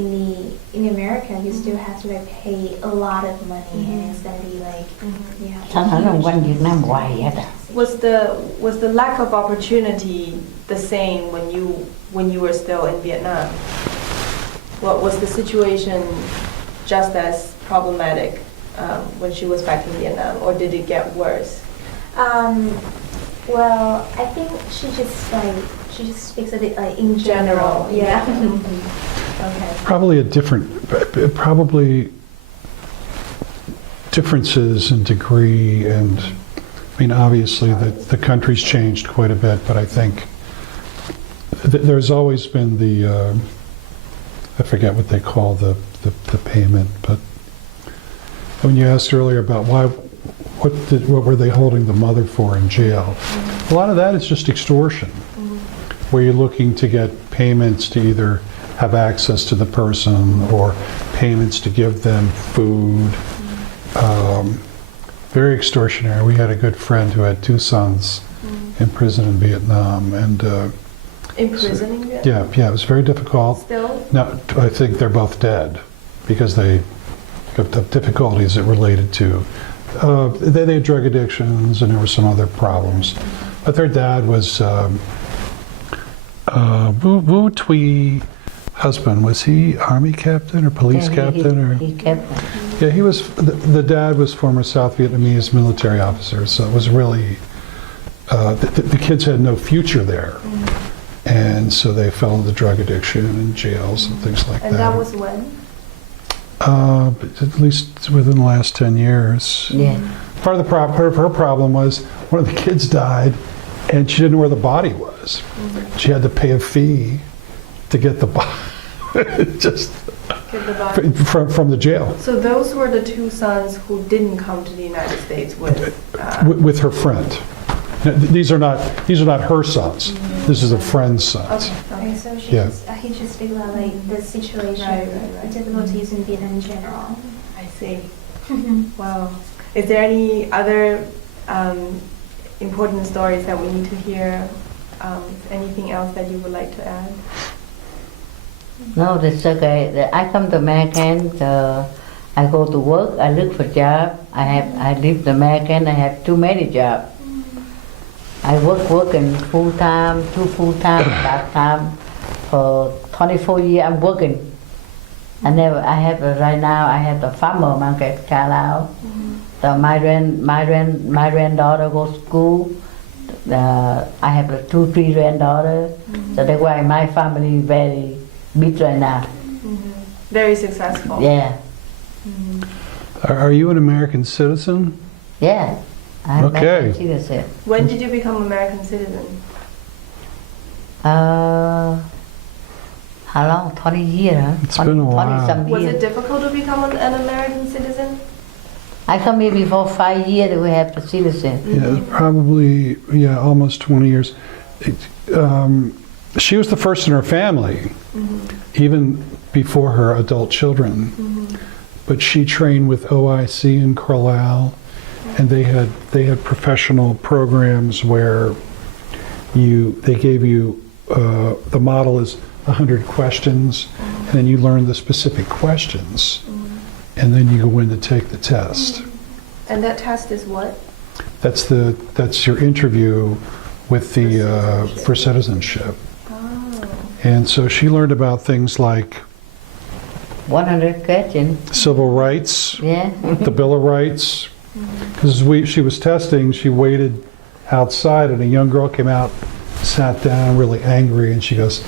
in America, you still have to like pay a lot of money, and it's gonna be like Sao nói rằng quanh Việt Nam hoài vậy ta? Was the lack of opportunity the same when you were still in Vietnam? What was the situation just as problematic when she was back in Vietnam, or did it get worse? Well, I think she just speaks a bit like in general. Yeah. Okay. Probably differences in degree, and I mean, obviously the country's changed quite a bit, but I think there's always been the, I forget what they call the payment, but when you asked earlier about what were they holding the mother for in jail, a lot of that is just extortion, where you're looking to get payments to either have access to the person or payments to give them food. Very extortionary. We had a good friend who had 2 sons in prison in Vietnam, and In prison in Vietnam? yeah, it was very difficult. Still? No, I think they're both dead because they have difficulties that related to they had drug addictions, and there were some other problems. But their dad was Wu Tui husband. Was he army captain or police captain? Or He captain. yeah, he was. The dad was former South Vietnamese military officer, so it was really the kids had no future there, and so they fell into drug addiction and jails and things like that. And that was when? At least within the last 10 years. Yeah. Part of her problem was one of the kids died, and she didn't know where the body was. She had to pay a fee to get the body, just Get the body. from the jail. So those were the 2 sons who didn't come to the United States with. With her friend. Now, these are not her sons. This is a friend's sons. Okay. Okay, so Yeah. he just speaks about like the situation, Right. the difficulties in Vietnam in general. I see. Wow. Is there any other important stories that we need to hear? Anything else that you would like to add? No, that's okay. I come to American. I go to work. I look for job. I live in American. I have too many jobs. I working full time, 2 full time, part time. For 24 years, I'm working. Right now. I have the farmer market child out. So my granddaughter goes to school. I have 2, 3 granddaughters. So that's why my family is very big right now. Very successful. Yeah, Are you an American citizen? yeah. I'm Okay. American citizen. When did you become American citizen? How long? 20 years, huh? It's been a while. 20 some Was years. it difficult to become an American citizen? I come here before 5 years that we have the citizen. Yeah, probably, almost 20 years. She was the first in her family, even before her adult children. But she trained with OIC in Carlisle, and they had professional programs where they gave you the model is 100 questions, and then you learn the specific questions, and then you go in to take the test. And that test is what? That's your interview with the for citizenship. Oh. And so she learned about things like 100 questions. civil rights, Yeah. the Bill of Rights. Because she was testing, she waited outside, and a young girl came out, sat down, really angry, and she goes,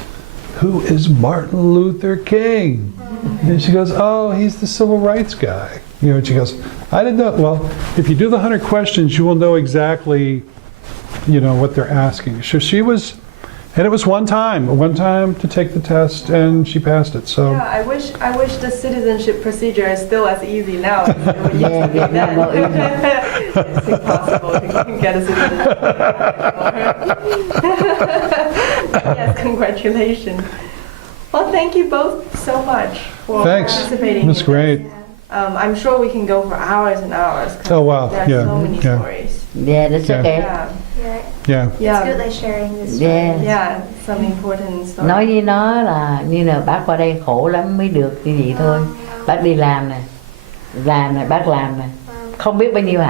"Who is Martin Luther King?" And she goes, "Oh, he's the civil rights guy." And she goes, "I didn't know." Well, if you do the 100 questions, you will know exactly, what they're asking. So she was, and it was one time to take the test, and she passed it. So. Yeah, I wish the citizenship procedure is still as easy now as it used to be then. no, It's impossible to get a citizenship. Yes, congratulations. Well, thank you both so much for Thanks. participating. It was in great. this. I'm sure we can go for hours and hours. 'Cause Oh, wow. There are Yeah, so many yeah. stories. Yeah, that's Yeah. okay. Yeah, Yeah, Yeah. yeah, it's good like sharing this. Yeah. story. yeah, some important stories. Nói với nó là như là bác qua đây khổ lắm mới được như vậy thôi. Bác đi làm này, bác làm này. Không biết bao nhiêu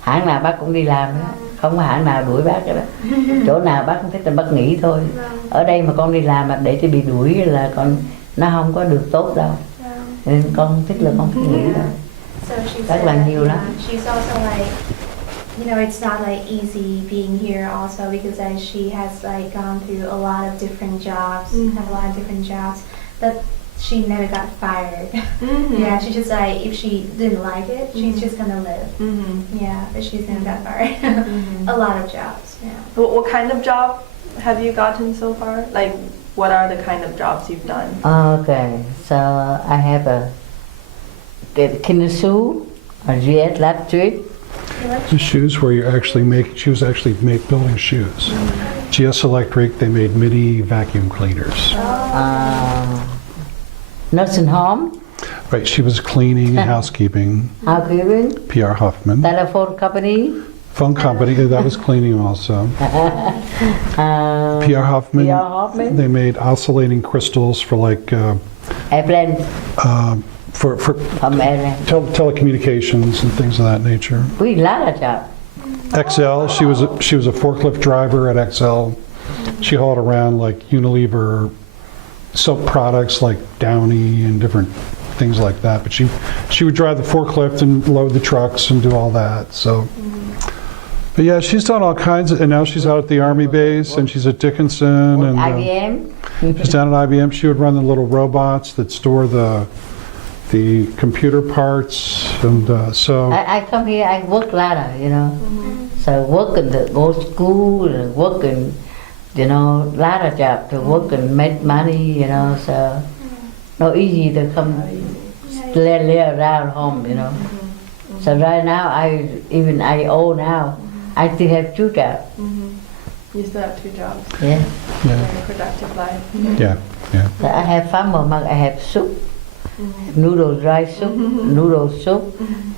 hãng nào bác cũng đi làm đó. Không có hãng nào đuổi bác đó. Chỗ nào bác không thích là bác nghỉ thôi. Ở đây mà con đi làm mà để cho bị đuổi là nó không có được tốt đâu. Nên con không thích là con phải nghỉ đâu. So she Rất said là that, nhiều lắm. she's also like, you know, it's not like easy being here also because she has like gone through a lot of different jobs, have a lot of different jobs, but she never got fired. Yeah, she just like, if she didn't like it, she's just gonna live. Yeah, but she's never got fired. A lot of jobs, yeah. What kind of job have you gotten so far? Like, what are the kind of jobs you've done? Okay, so I have a Kinsu, a GS Electric. The shoes where you actually make, she was actually building shoes. GS Electric, they made mini vacuum cleaners. Nursing home, Right, she was cleaning and housekeeping. housekeeping, PR Huffman. telephone company, Phone company, that was cleaning also. PR Huffman, PR Hoffman, they made oscillating crystals for like, airplane for from airplane. telecommunications and things of that nature. We lot of job. XL, she was a forklift driver at XL. She hauled around like Unilever soap products like Downy and different things like that. But she would drive the forklift and load the trucks and do all that. So, but yeah, she's done all kinds of, and now she's out at the Army base and she's at Dickinson and IBM. she's down at IBM. She would run the little robots that store the computer parts and so. I come here, I work ladder, you know. So work in the go school and work in, you know, ladder job to work and make money, you know. So not easy to come lay around home, you know. So right now I old now. I still have 2 jobs. You still have 2 jobs. Yeah. Yeah, Very productive life. yeah, yeah. So I have farmer market. I have soup, noodle dry soup, noodle soup,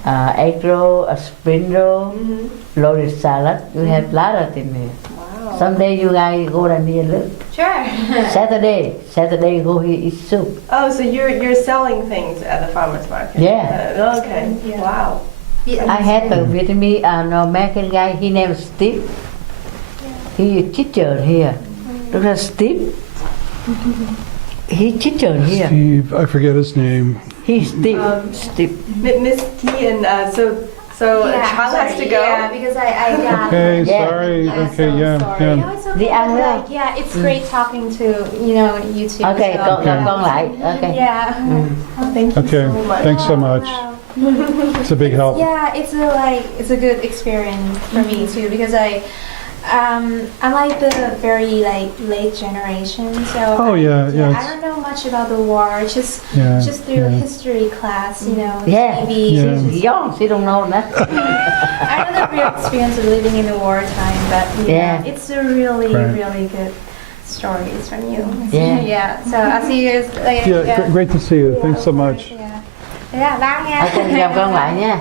egg roll, a spring roll, loaded salad. You have a lot of things here. Wow. Someday you guys go down here look. Sure. Saturday go here eat soup. Oh, so you're selling things at the farmer's market? Yeah. Okay. Yeah. Wow. I had a Vietnamese, no American guy. He named Steve. He a teacher here. Look at Steve. He teacher here. Steve, I forget his name. He's Steve. Steve. Miss T and so Charles has to go. Yeah, because I got. Okay, Yeah. sorry. Yeah, Okay, so yeah, sorry. yeah. No, it's okay. The but, Anglo. like, yeah, it's great talking to you two. Okay, so, con yeah. con lại. Okay. Yeah. Thank you Okay, so much. thanks so much. Wow. It's a big help. Yeah, it's a good experience for me too because I'm like the very like late generation, so Oh, yeah, yeah, I don't know much about the war, just Yeah, through yeah. history class, you know. Yeah. Maybe Yeah. She's young. She don't know nothing. I don't know the real experience of living in the wartime, but Yeah. it's a really Right. really good stories from you. Yeah. Yeah. So I'll see you guys later. Yeah, great to see you. Thanks so much. Yeah. Yeah, bye nha. Ok, gặp con lại nha.